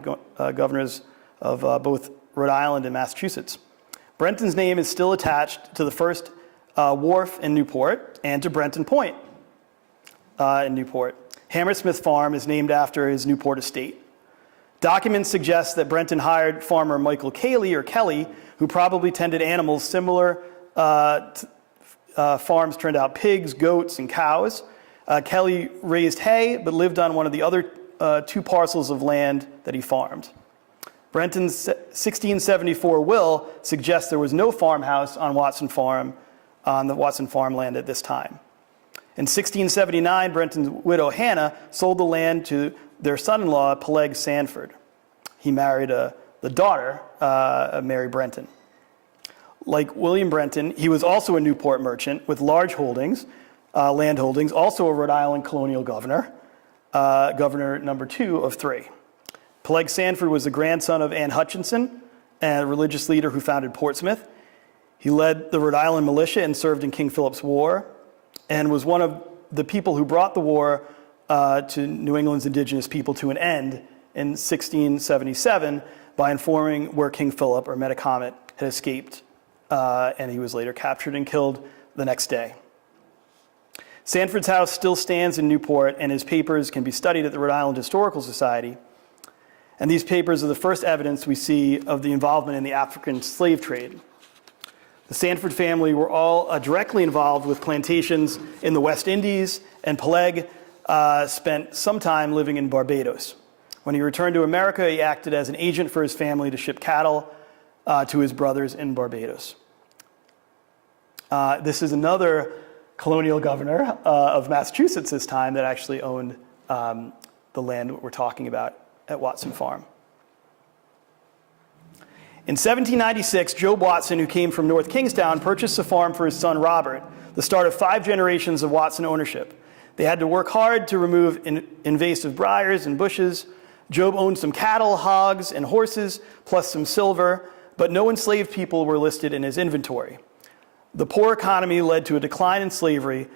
governors of both Rhode Island and Massachusetts. Brenton's name is still attached to the first wharf in Newport and to Brenton Point in Newport. Hammersmith Farm is named after his Newport estate. Documents suggest that Brenton hired farmer Michael Kelly, who probably tended animals similar farms turned out pigs, goats, and cows. Kelly raised hay, but lived on one of the other 2 parcels of land that he farmed. Brenton's 1674 will suggests there was no farmhouse on the Watson Farm land at this time. In 1679, Brenton's widow Hannah sold the land to their son-in-law, Peleg Sanford. He married the daughter of Mary Brenton. Like William Brenton, he was also a Newport merchant with large holdings, land holdings, also a Rhode Island colonial governor, governor number 2 of 3. Peleg Sanford was the grandson of Anne Hutchinson, a religious leader who founded Portsmouth. He led the Rhode Island militia and served in King Philip's War, and was one of the people who brought the war to New England's indigenous people to an end in 1677 by informing where King Philip, or Metacomet, had escaped and he was later captured and killed the next day. Sanford's house still stands in Newport, and his papers can be studied at the Rhode Island Historical Society. And these papers are the first evidence we see of the involvement in the African slave trade. The Sanford family were all directly involved with plantations in the West Indies, and Peleg spent some time living in Barbados. When he returned to America, he acted as an agent for his family to ship cattle to his brothers in Barbados. This is another colonial governor of Massachusetts this time that actually owned the land that we're talking about at Watson Farm. In 1796, Job Watson, who came from North Kingstown, purchased the farm for his son Robert, the start of 5 generations of Watson ownership. They had to work hard to remove invasive briars and bushes. Job owned some cattle, hogs, and horses, plus some silver, but no enslaved people were listed in his inventory. The poor economy led to a decline in slavery,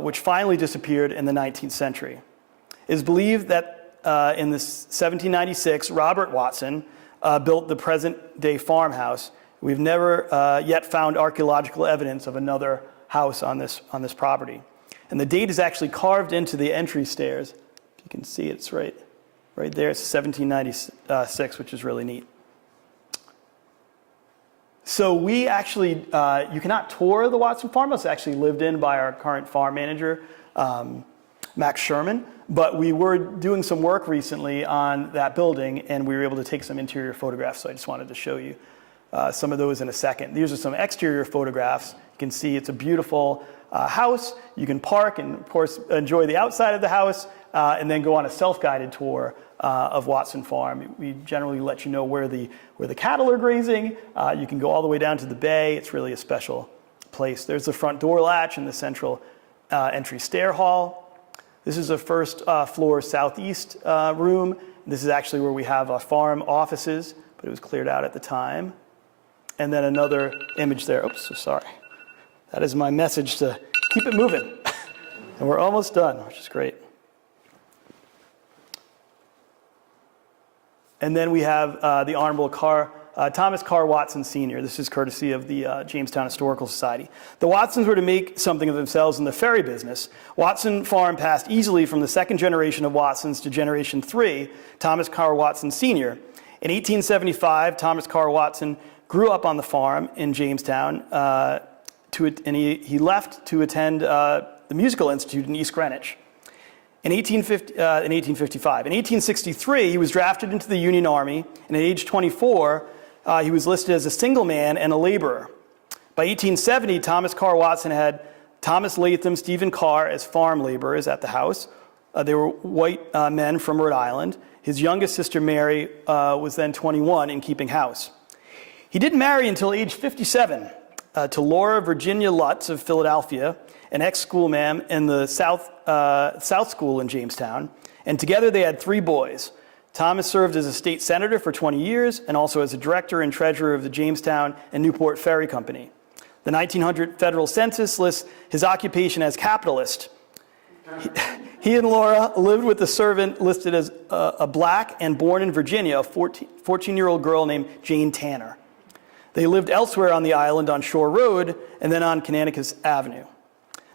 which finally disappeared in the 19th century. It is believed that in 1796, Robert Watson built the present-day farmhouse. We've never yet found archaeological evidence of another house on this property. And the date is actually carved into the entry stairs. If you can see it, it's right there. It's 1796, which is really neat. So we actually, you cannot tour the Watson farmhouse. It's actually lived in by our current farm manager, Max Sherman. But we were doing some work recently on that building, and we were able to take some interior photographs, so I just wanted to show you some of those in a second. These are some exterior photographs. You can see it's a beautiful house. You can park and, of course, enjoy the outside of the house, and then go on a self-guided tour of Watson Farm. We generally let you know where the cattle are grazing. You can go all the way down to the bay. It's really a special place. There's the front door latch and the central entry stair hall. This is a first floor southeast room. This is actually where we have our farm offices, but it was cleared out at the time. And then another image there. Oops, so sorry. That is my message to keep it moving. And we're almost done, which is great. And then we have the Honorable Thomas Carr Watson Sr. This is courtesy of the Jamestown Historical Society. The Watsons were to make something of themselves in the ferry business. Watson Farm passed easily from the second generation of Watsons to generation 3, Thomas Carr Watson Sr. In 1875, Thomas Carr Watson grew up on the farm in Jamestown, and he left to attend the Musical Institute in East Greenwich. In 1855. In 1863, he was drafted into the Union Army, and at age 24, he was listed as a single man and a laborer. By 1870, Thomas Carr Watson had Thomas Latham, Stephen Carr as farm laborers at the house. They were white men from Rhode Island. His youngest sister, Mary, was then 21 and keeping house. He didn't marry until age 57 to Laura Virginia Lutz of Philadelphia, an ex-schoolma'am in the South School in Jamestown, and together they had 3 boys. Thomas served as a state senator for 20 years and also as a director and treasurer of the Jamestown and Newport Ferry Company. The 1900 federal census lists his occupation as capitalist. He and Laura lived with a servant listed as a black and born in Virginia, a 14-year-old girl named Jane Tanner. They lived elsewhere on the island on Shore Road and then on Connecticut Avenue.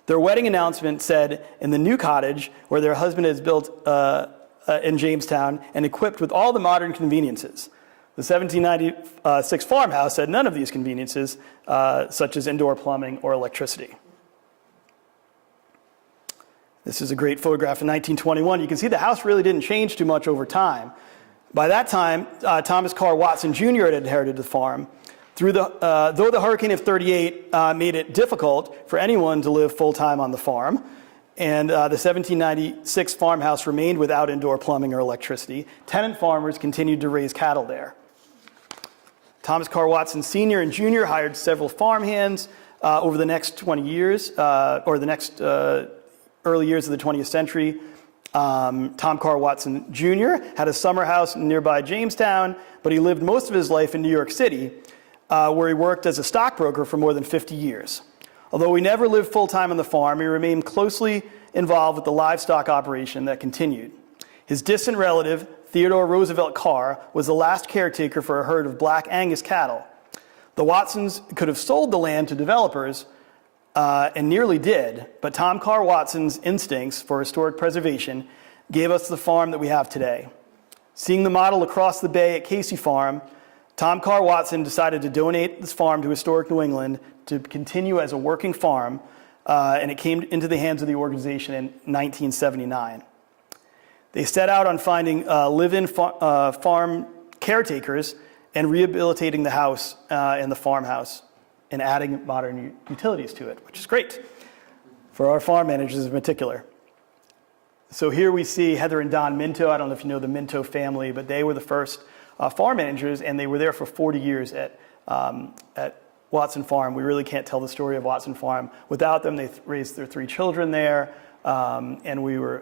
Their wedding announcement said, in the new cottage where their husband has built in Jamestown and equipped with all the modern conveniences. The 1796 farmhouse had none of these conveniences, such as indoor plumbing or electricity. This is a great photograph in 1921. You can see the house really didn't change too much over time. By that time, Thomas Carr Watson Jr. had inherited the farm. Though the Hurricane of '38 made it difficult for anyone to live full-time on the farm, and the 1796 farmhouse remained without indoor plumbing or electricity, tenant farmers continued to raise cattle there. Thomas Carr Watson Sr. and Jr. hired several farmhands over the next 20 years, or the next early years of the 20th century. Tom Carr Watson Jr. had a summer house in nearby Jamestown, but he lived most of his life in New York City, where he worked as a stockbroker for more than 50 years. Although he never lived full-time on the farm, he remained closely involved with the livestock operation that continued. His distant relative, Theodore Roosevelt Carr, was the last caretaker for a herd of Black Angus cattle. The Watsons could have sold the land to developers, and nearly did, but Tom Carr Watson's instincts for historic preservation gave us the farm that we have today. Seeing the model across the bay at Casey Farm, Tom Carr Watson decided to donate this farm to Historic New England to continue as a working farm, and it came into the hands of the organization in 1979. They set out on finding live-in farm caretakers and rehabilitating the house and the farmhouse and adding modern utilities to it, which is great for our farm managers in particular. So here we see Heather and Don Minto. I don't know if you know the Minto family, but they were the first farm managers, and they were there for 40 years at Watson Farm. We really can't tell the story of Watson Farm without them. They raised their 3 children there, and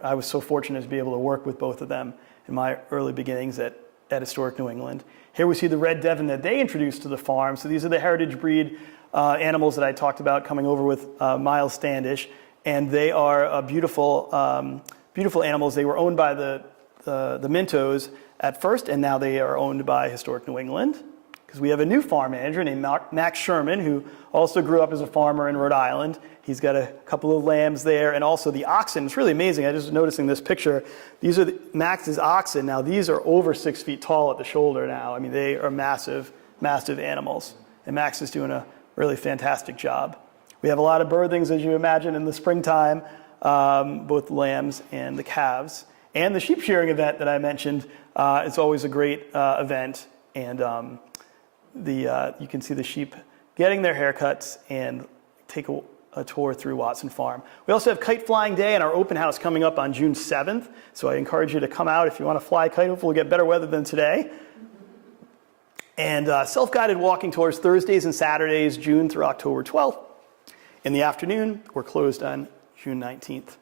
I was so fortunate to be able to work with both of them in my early beginnings at Historic New England. Here we see the red Devon that they introduced to the farm. So these are the heritage breed animals that I talked about coming over with Miles Standish, and they are beautiful animals. They were owned by the Mintos at first, and now they are owned by Historic New England, because we have a new farm manager named Max Sherman, who also grew up as a farmer in Rhode Island. He's got a couple of lambs there, and also the oxen. It's really amazing. I was just noticing this picture. These are Max's oxen. Now, these are over 6 feet tall at the shoulder now. I mean, they are massive, massive animals, and Max is doing a really fantastic job. We have a lot of birthings, as you imagine, in the springtime, both the lambs and the calves. And the sheep shearing event that I mentioned, it's always a great event, and you can see the sheep getting their haircuts and take a tour through Watson Farm. We also have Kite Flying Day and our open house coming up on June 7th, so I encourage you to come out if you want to fly a kite. Hopefully we'll get better weather than today. And self-guided walking tours Thursdays and Saturdays, June through October 12th. In the afternoon, we're closed on June 19th.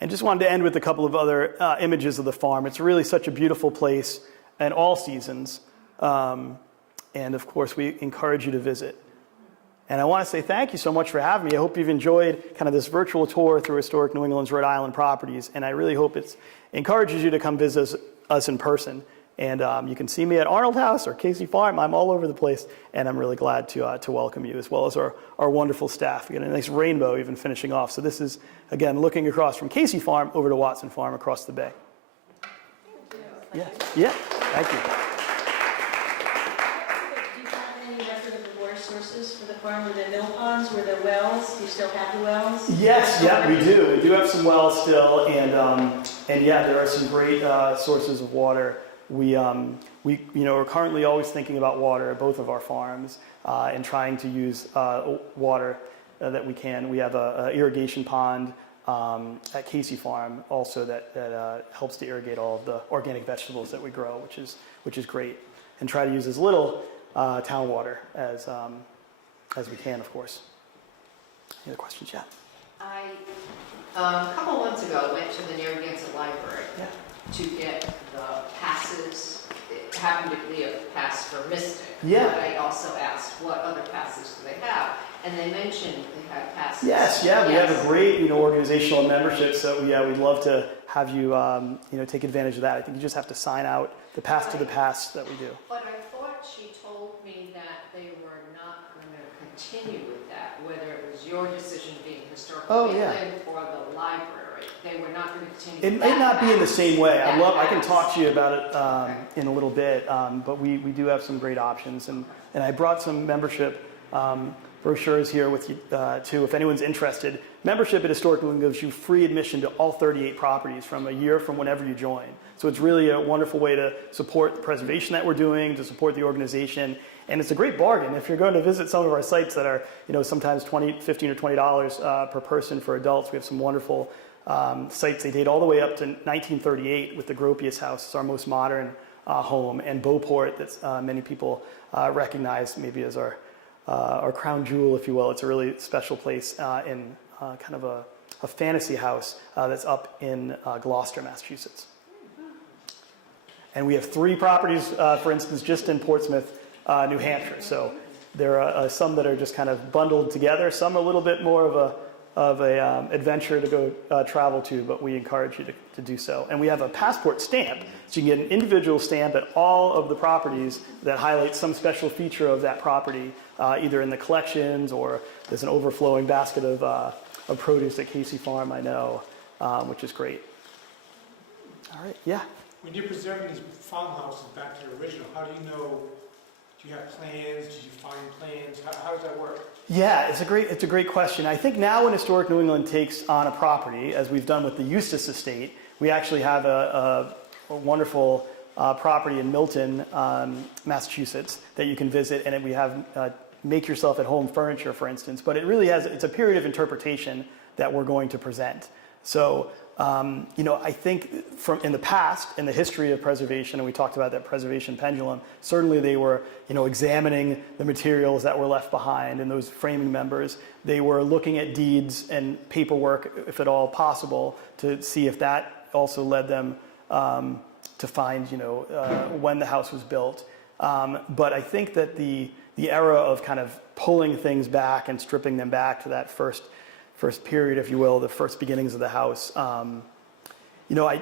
And just wanted to end with a couple of other images of the farm. It's really such a beautiful place in all seasons. And of course, we encourage you to visit. And I want to say thank you so much for having me. I hope you've enjoyed kind of this virtual tour through Historic New England's Rhode Island properties. And I really hope it encourages you to come visit us in person. And you can see me at Arnold House or Casey Farm. I'm all over the place. And I'm really glad to welcome you, as well as our wonderful staff. We got a nice rainbow even finishing off. So this is, again, looking across from Casey Farm over to Watson Farm across the bay. Yeah, thank you. Sources for the farm? Were there mill ponds? Were there wells? Do you still have the wells? Yes, yeah, we do. We do have some wells still, and yeah, there are some great sources of water. We are currently always thinking about water at both of our farms and trying to use water that we can. We have an irrigation pond at Casey Farm also that helps to irrigate all of the organic vegetables that we grow, which is great, and try to use as little town water as we can, of course. Any other questions? Yeah. I, a couple months ago, went to the Narragansett Library to get the passes. It happened to be a pass for Mystic. Yeah. But I also asked, what other passes do they have? And they mentioned they have passes. Yes, yeah, we have a great, organizational membership. So yeah, we'd love to have you, take advantage of that. I think you just have to sign out the pass to the pass that we do. But I thought she told me that they were not going to continue with that, whether it was your decision being historically lived or the library. They were not going to continue. It may not be in the same way. I can talk to you about it in a little bit, but we do have some great options, and I brought some membership brochures here with you too. If anyone's interested, membership at Historic New England gives you free admission to all 38 properties from a year from whenever you join. So it's really a wonderful way to support the preservation that we're doing, to support the organization, and it's a great bargain. If you're going to visit some of our sites that are, sometimes $15 or $20 per person for adults, we have some wonderful sites. They date all the way up to 1938 with the Gropius House. It's our most modern home, and Beauport that many people recognize maybe as our crown jewel, if you will. It's a really special place in kind of a fantasy house that's up in Gloucester, Massachusetts. And we have 3 properties, for instance, just in Portsmouth, New Hampshire. So there are some that are just kind of bundled together. Some are a little bit more of a adventure to go travel to, but we encourage you to do so. And we have a passport stamp, so you can get an individual stamp at all of the properties that highlight some special feature of that property, either in the collections or there's an overflowing basket of produce at Casey Farm, I know, which is great. All right, yeah. When you're preserving these farmhouses back to the original, how do you know? Do you have plans? Did you find plans? How does that work? Yeah, it's a great question. I think now when Historic New England takes on a property, as we've done with the Eustis Estate, we actually have a wonderful property in Milton, Massachusetts, that you can visit, and we have make yourself at home furniture, for instance. But it really it's a period of interpretation that we're going to present. So, I think in the past, in the history of preservation, and we talked about that preservation pendulum, certainly they were, examining the materials that were left behind and those framing members. They were looking at deeds and paperwork, if at all possible, to see if that also led them to find, when the house was built. But I think that the era of kind of pulling things back and stripping them back to that first period, if you will, the first beginnings of the house. I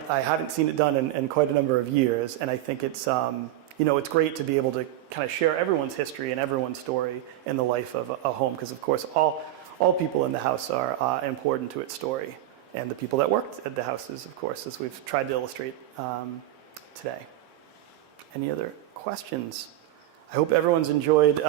haven't seen it done in quite a number of years, and I think it's it's great to be able to kind of share everyone's history and everyone's story in the life of a home, because of course all people in the house are important to its story, and the people that worked at the houses, of course, as we've tried to illustrate today. Any other questions? I hope everyone's enjoyed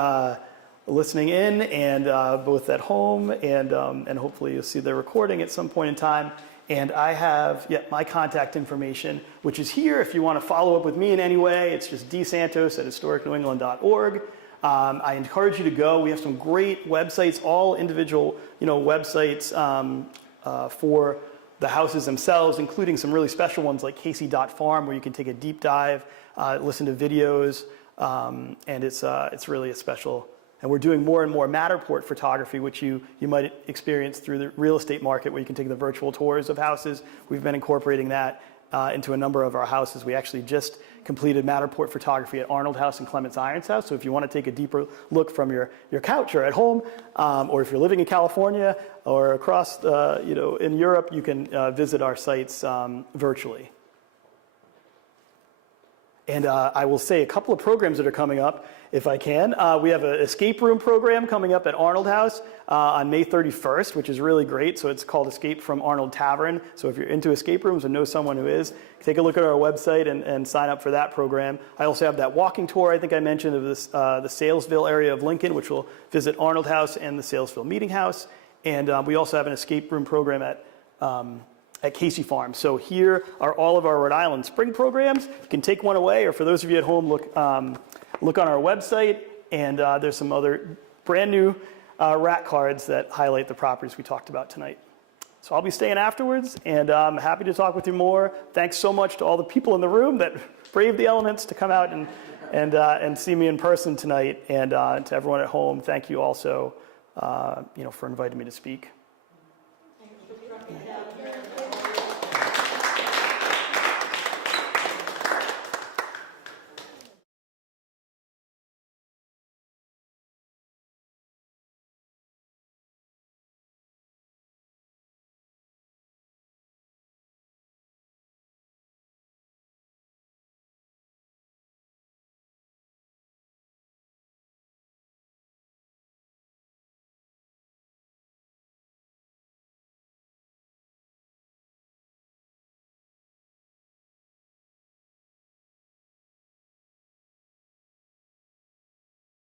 listening in, and both at home and hopefully you'll see the recording at some point in time. And I have my contact information, which is here if you want to follow up with me in any way. It's just dsantos@historicnewengland.org. I encourage you to go. We have some great websites, all individual websites for the houses themselves, including some really special ones like casey.farm, where you can take a deep dive, listen to videos, and it's really a special. And we're doing more and more Matterport photography, which you might experience through the real estate market, where you can take the virtual tours of houses. We've been incorporating that into a number of our houses. We actually just completed Matterport photography at Arnold House and Clements Irons House. So if you want to take a deeper look from your couch or at home, or if you're living in California or across in Europe, you can visit our sites virtually. And I will say a couple of programs that are coming up, if I can. We have an escape room program coming up at Arnold House on May 31st, which is really great. So it's called Escape from Arnold Tavern. So if you're into escape rooms and know someone who is, take a look at our website and sign up for that program. I also have that walking tour I think I mentioned of this, the Salesville area of Lincoln, which will visit Arnold House and the Salesville Meeting House. And we also have an escape room program at Casey Farm. So here are all of our Rhode Island spring programs. You can take one away, or for those of you at home, look on our website, and there's some other brand new rack cards that highlight the properties we talked about tonight. So I'll be staying afterwards, and I'm happy to talk with you more. Thanks so much to all the people in the room that braved the elements to come out and see me in person tonight, and to everyone at home, thank you also for inviting me to speak.